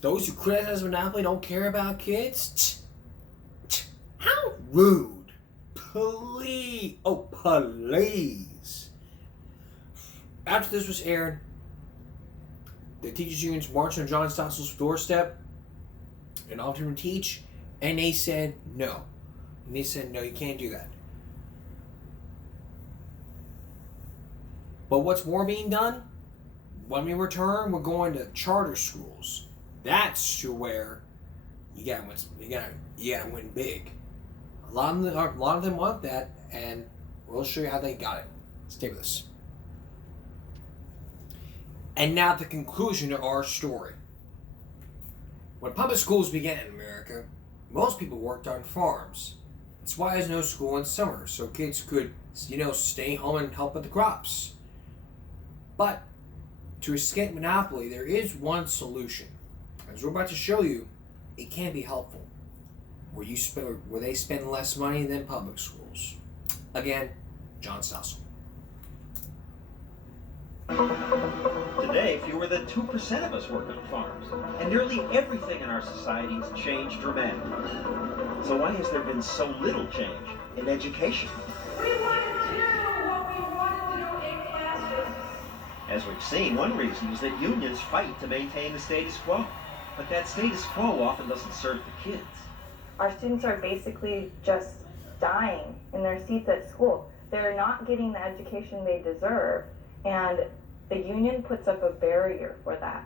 those who criticize Monopoly don't care about kids? How rude. Please. Oh, please. After this was aired, the teachers' unions marched on John Stossel's doorstep and offered him to teach, and they said no. And they said, no, you can't do that. But what's more being done? When we return, we're going to charter schools. That's to where you gotta win big. A lot of them want that, and we'll show you how they got it. Stay with us. And now the conclusion to our story. When public schools began in America, most people worked on farms. That's why there's no school in summer, so kids could, stay home and help with the crops. But to escape monopoly, there is one solution. As we're about to show you, it can be helpful. Where they spend less money than public schools. Again, John Stossel. Today, fewer than 2% of us work on farms, and nearly everything in our society has changed dramatically. So why has there been so little change in education? We want to do what we want to do in classrooms. As we've seen, one reason is that unions fight to maintain the status quo. But that status quo often doesn't serve the kids. Our students are basically just dying in their seats at school. They're not getting the education they deserve, and the union puts up a barrier for that.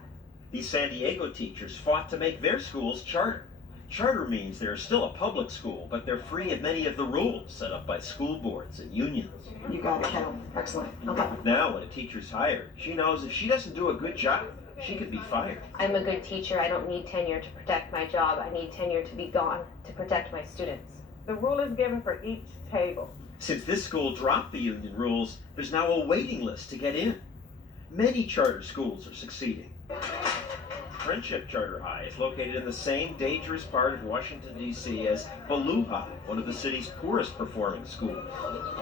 These San Diego teachers fought to make their schools charter. Charter means they're still a public school, but they're free of many of the rules set up by school boards and unions. You got it, Cal. Excellent. Okay. Now, when a teacher's hired, she knows if she doesn't do a good job, she could be fired. I'm a good teacher. I don't need tenure to protect my job. I need tenure to be gone to protect my students. The rule is given for each table. Since this school dropped the union rules, there's now a waiting list to get in. Many charter schools are succeeding. Friendship Charter High is located in the same dangerous part of Washington, D.C. as Ballou High, one of the city's poorest performing schools.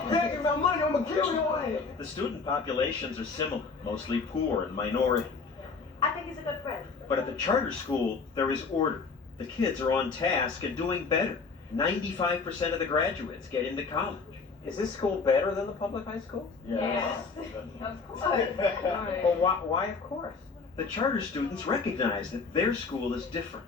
Hey, give me my money, I'm gonna kill your ass. The student populations are similar, mostly poor and minority. I think he's a good friend. But at the charter school, there is order. The kids are on task and doing better. 95% of the graduates get into college. Is this school better than the public high school? Yes. Of course. Well, why of course? The charter students recognize that their school is different.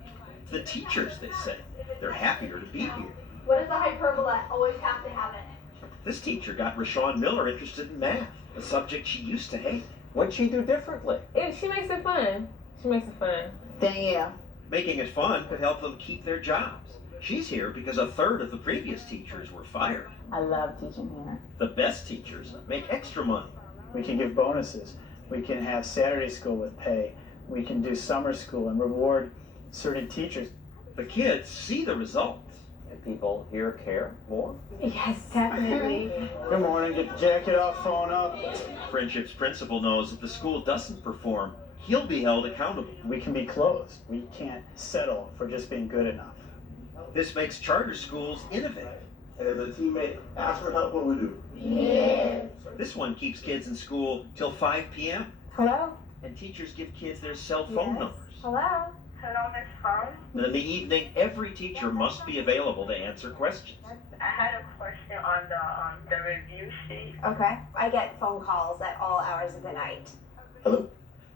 The teachers, they say, they're happier to be here. What does the hyperbola always have to have in it? This teacher got Rashawn Miller interested in math, a subject she used to hate. What'd she do differently? She makes it fun. She makes it fun. Then yeah. Making it fun could help them keep their jobs. She's here because a third of the previous teachers were fired. I love teaching here. The best teachers make extra money. We can give bonuses. We can have Saturday school with pay. We can do summer school and reward certain teachers. The kids see the results. And people here care more? Yes, definitely. Good morning, get the jacket off, phone up. Friendship's principal knows if the school doesn't perform, he'll be held accountable. We can be closed. We can't settle for just being good enough. This makes charter schools innovative. And if a teammate asks for help, what do we do? Yeah. This one keeps kids in school till 5 p.m. Hello? And teachers give kids their cell phone numbers. Hello? Hello, Miss Phone. And in the evening, every teacher must be available to answer questions. I had a question on the review sheet. Okay. I get phone calls at all hours of the night. Hello?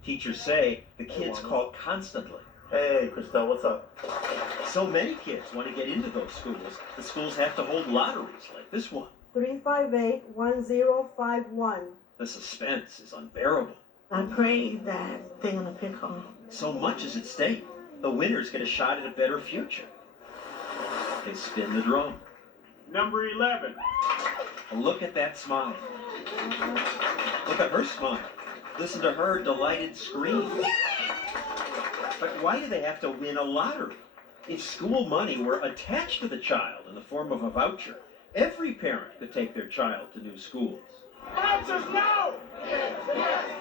Teachers say the kids call constantly. Hey, Christelle, what's up? So many kids want to get into those schools, the schools have to hold lotteries like this one. 358-1051. The suspense is unbearable. I pray that they're gonna pick home. So much is at stake. The winners get a shot at a better future. They spin the drum. Number 11. Look at that smile. Look at her smile. Listen to her delighted scream. But why do they have to win a lottery? If school money were attached to the child in the form of a voucher, every parent could take their child to new schools. Vouchers, no!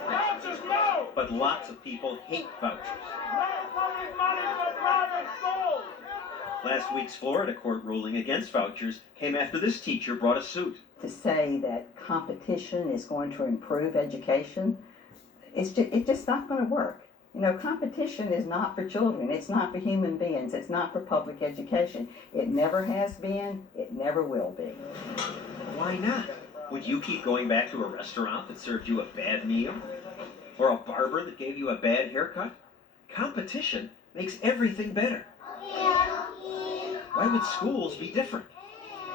Vouchers, no! But lots of people hate vouchers. No public money for private schools! Last week's Florida court ruling against vouchers came after this teacher brought a suit. To say that competition is going to improve education, it's just not going to work. You know, competition is not for children. It's not for human beings. It's not for public education. It never has been. It never will be. Why not? Would you keep going back to a restaurant that served you a bad meal? Or a barber that gave you a bad haircut? Competition makes everything better. Why would schools be different?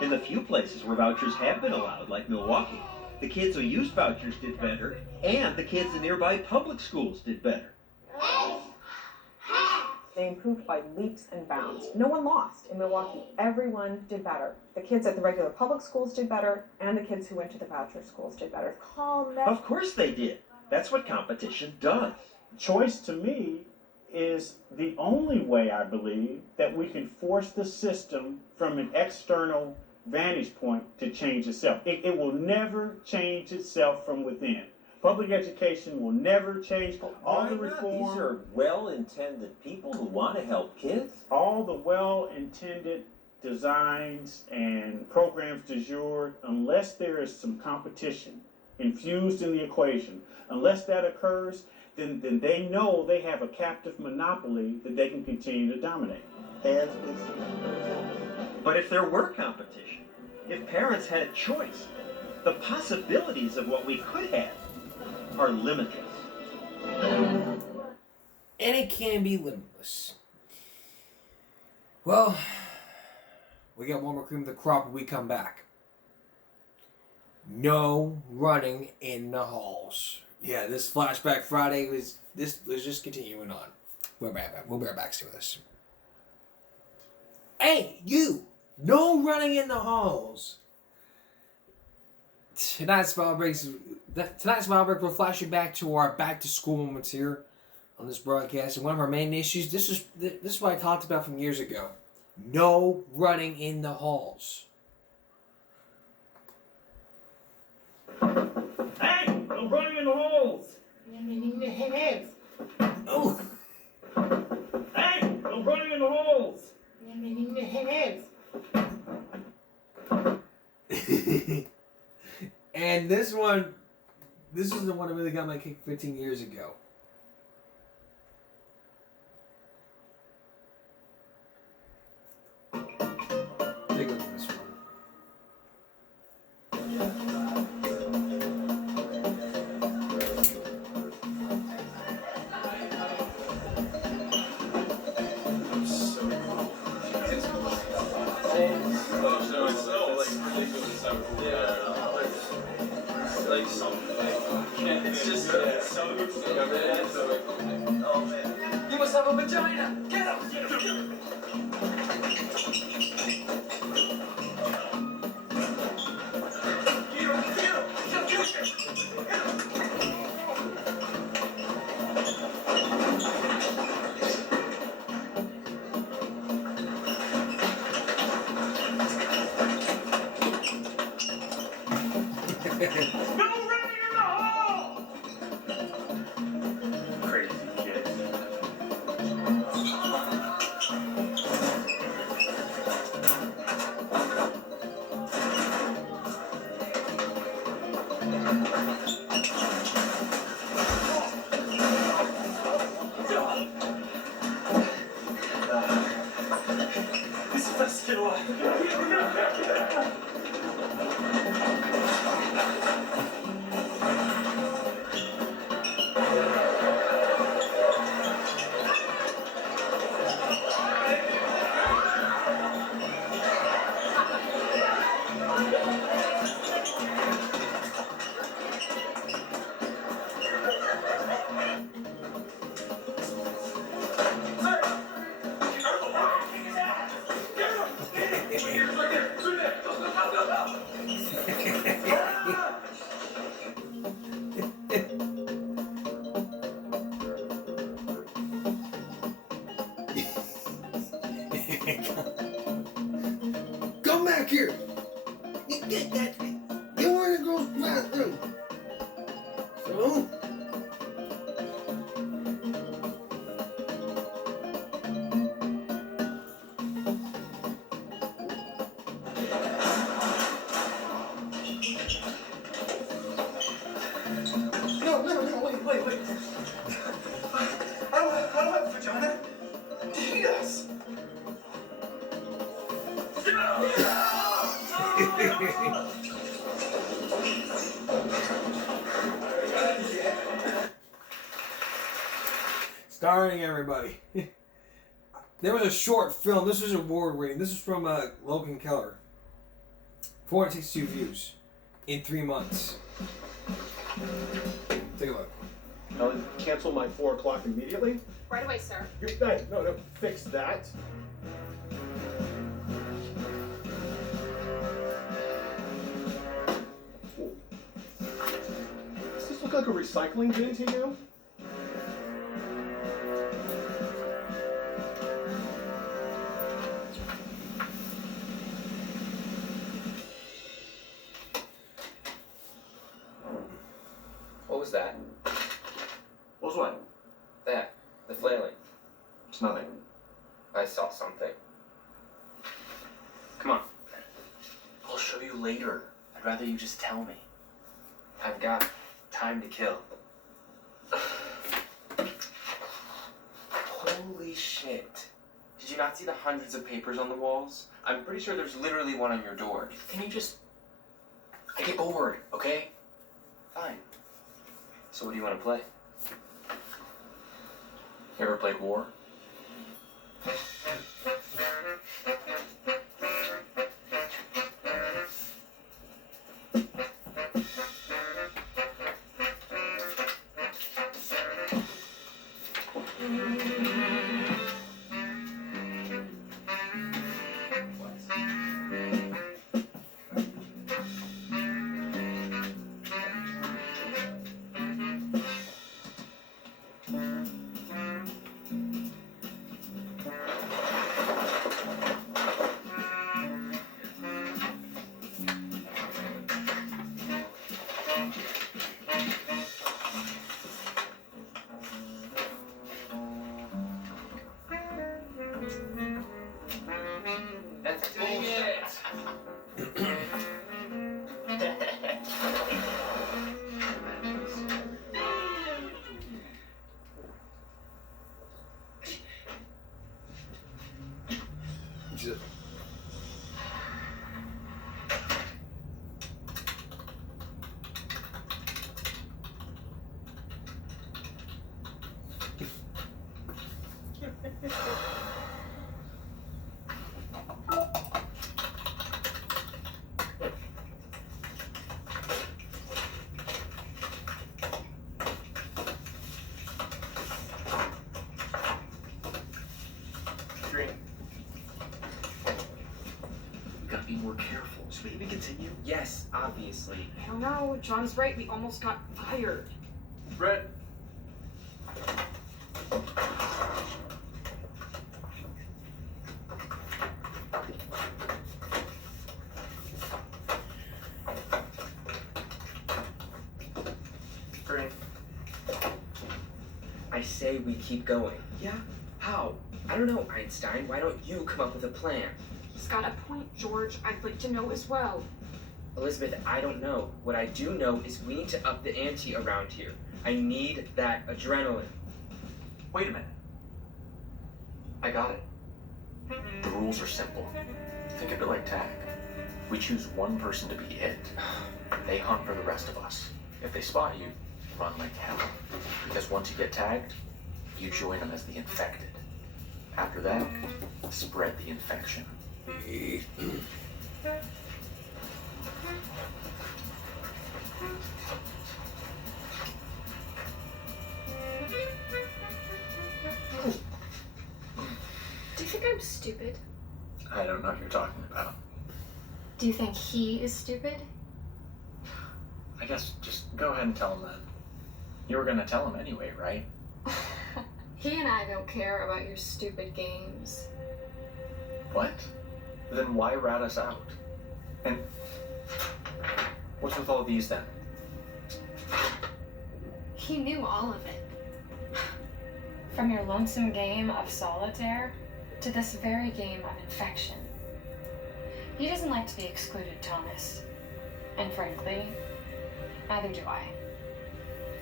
In the few places where vouchers have been allowed, like Milwaukee, the kids who used vouchers did better, and the kids in nearby public schools did better. They improved by leaps and bounds. No one lost in Milwaukee. Everyone did better. The kids at the regular public schools did better, and the kids who went to the voucher schools did better. Calm down. Of course they did. That's what competition does. Choice to me is the only way, I believe, that we can force the system from an external vantage point to change itself. It will never change itself from within. Public education will never change. All the reform. These are well-intended people who want to help kids. All the well-intended designs and programs du jour, unless there is some competition infused in the equation, unless that occurs, then they know they have a captive monopoly that they can continue to dominate. Hands, please. But if there were competition, if parents had a choice, the possibilities of what we could have are limitless. And it can be limitless. Well, we got one more cream of the crop when we come back. No running in the halls. Yeah, this Flashback Friday was just continuing on. We'll be right back. We'll be right back to this. Hey, you! No running in the halls. Tonight's Smile Break, we're flashing back to our back to school moments here on this broadcast. And one of our main issues, this is what I talked about from years ago. No running in the halls. Hey, no running in the halls. In the heads. Oh. Hey, no running in the halls. In the heads. And this is the one that really got my kick 15 years ago. Take a look at this one. It's just so good. Oh man. You must have a vagina. Get up. Get up. Get up. running in the hall! Crazy kid. This is the best kid alive. Come back here! You get that thing! You want to go to the bathroom! So? No, wait. I don't have a vagina. He does. Starring everybody. There was a short film. This was award winning. This is from Logan Keller. 462 views in 3 months. Take a look. I'll cancel my 4 o'clock immediately. Right away, sir. No, fix that. Does this look like a recycling bin to you? What was that? What was what? That. The flailing. It's nothing. I saw something. Come on. I'll show you later. I'd rather you just tell me. I've got time to kill. Holy shit. Did you not see the hundreds of papers on the walls? I'm pretty sure there's literally one on your door. Can you just... I get bored, okay? Fine. So what do you want to play? You ever played War? That's bullshit. Green. We gotta be more careful. Should we even continue? Yes, obviously. I don't know. John's right. We almost got fired. Brett. say we keep going. Yeah? How? I don't know, Einstein. Why don't you come up with a plan? He's got a point, George. I'd like to know as well. Elizabeth, I don't know. What I do know is we need to up the ante around here. I need that adrenaline. Wait a minute. I got it. The rules are simple. Think of it like tag. We choose one person to be it. They hunt for the rest of us. If they spot you, run like hell. Because once you get tagged, you join them as the infected. After that, spread the infection. Do you think I'm stupid? I don't know what you're talking about. Do you think he is stupid? I guess just go ahead and tell him that. You were gonna tell him anyway, right? He and I don't care about your stupid games. What? Then why rat us out? And what's with all these then? He knew all of it. From your lonesome game of solitaire to this very game of infection. He doesn't like to be excluded, Thomas. And frankly, neither do I.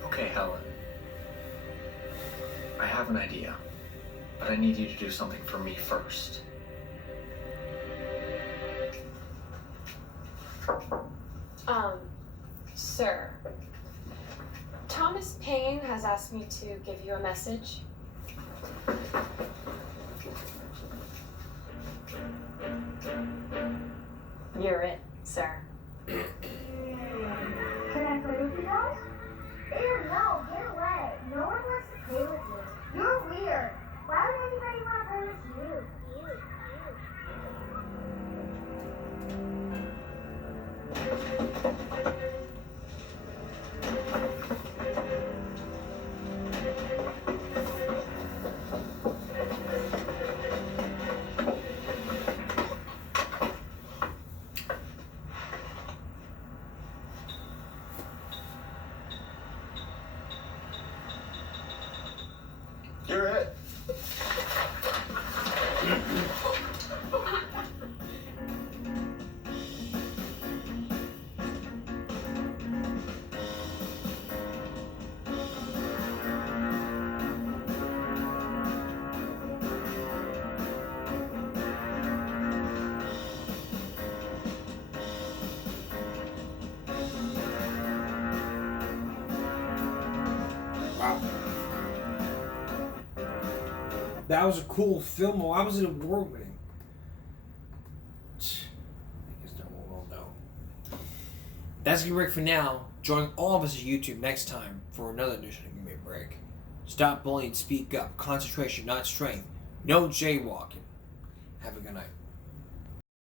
Okay, Helen. I have an idea, but I need you to do something for me first. Sir. Thomas Paine has asked me to give you a message. You're it, sir. Can I play with you guys? Ew, no, get away. No one wants to play with you. You're weird. Why would anybody want to play with you? You're it. Wow. That was a cool film. Why was it award winning? I guess no one will know. That's gonna be it for now. Join all of us at YouTube next time for another edition of Give Me a Break. Stop bullying, speak up. Concentration, not strength. No jaywalking. Have a good night.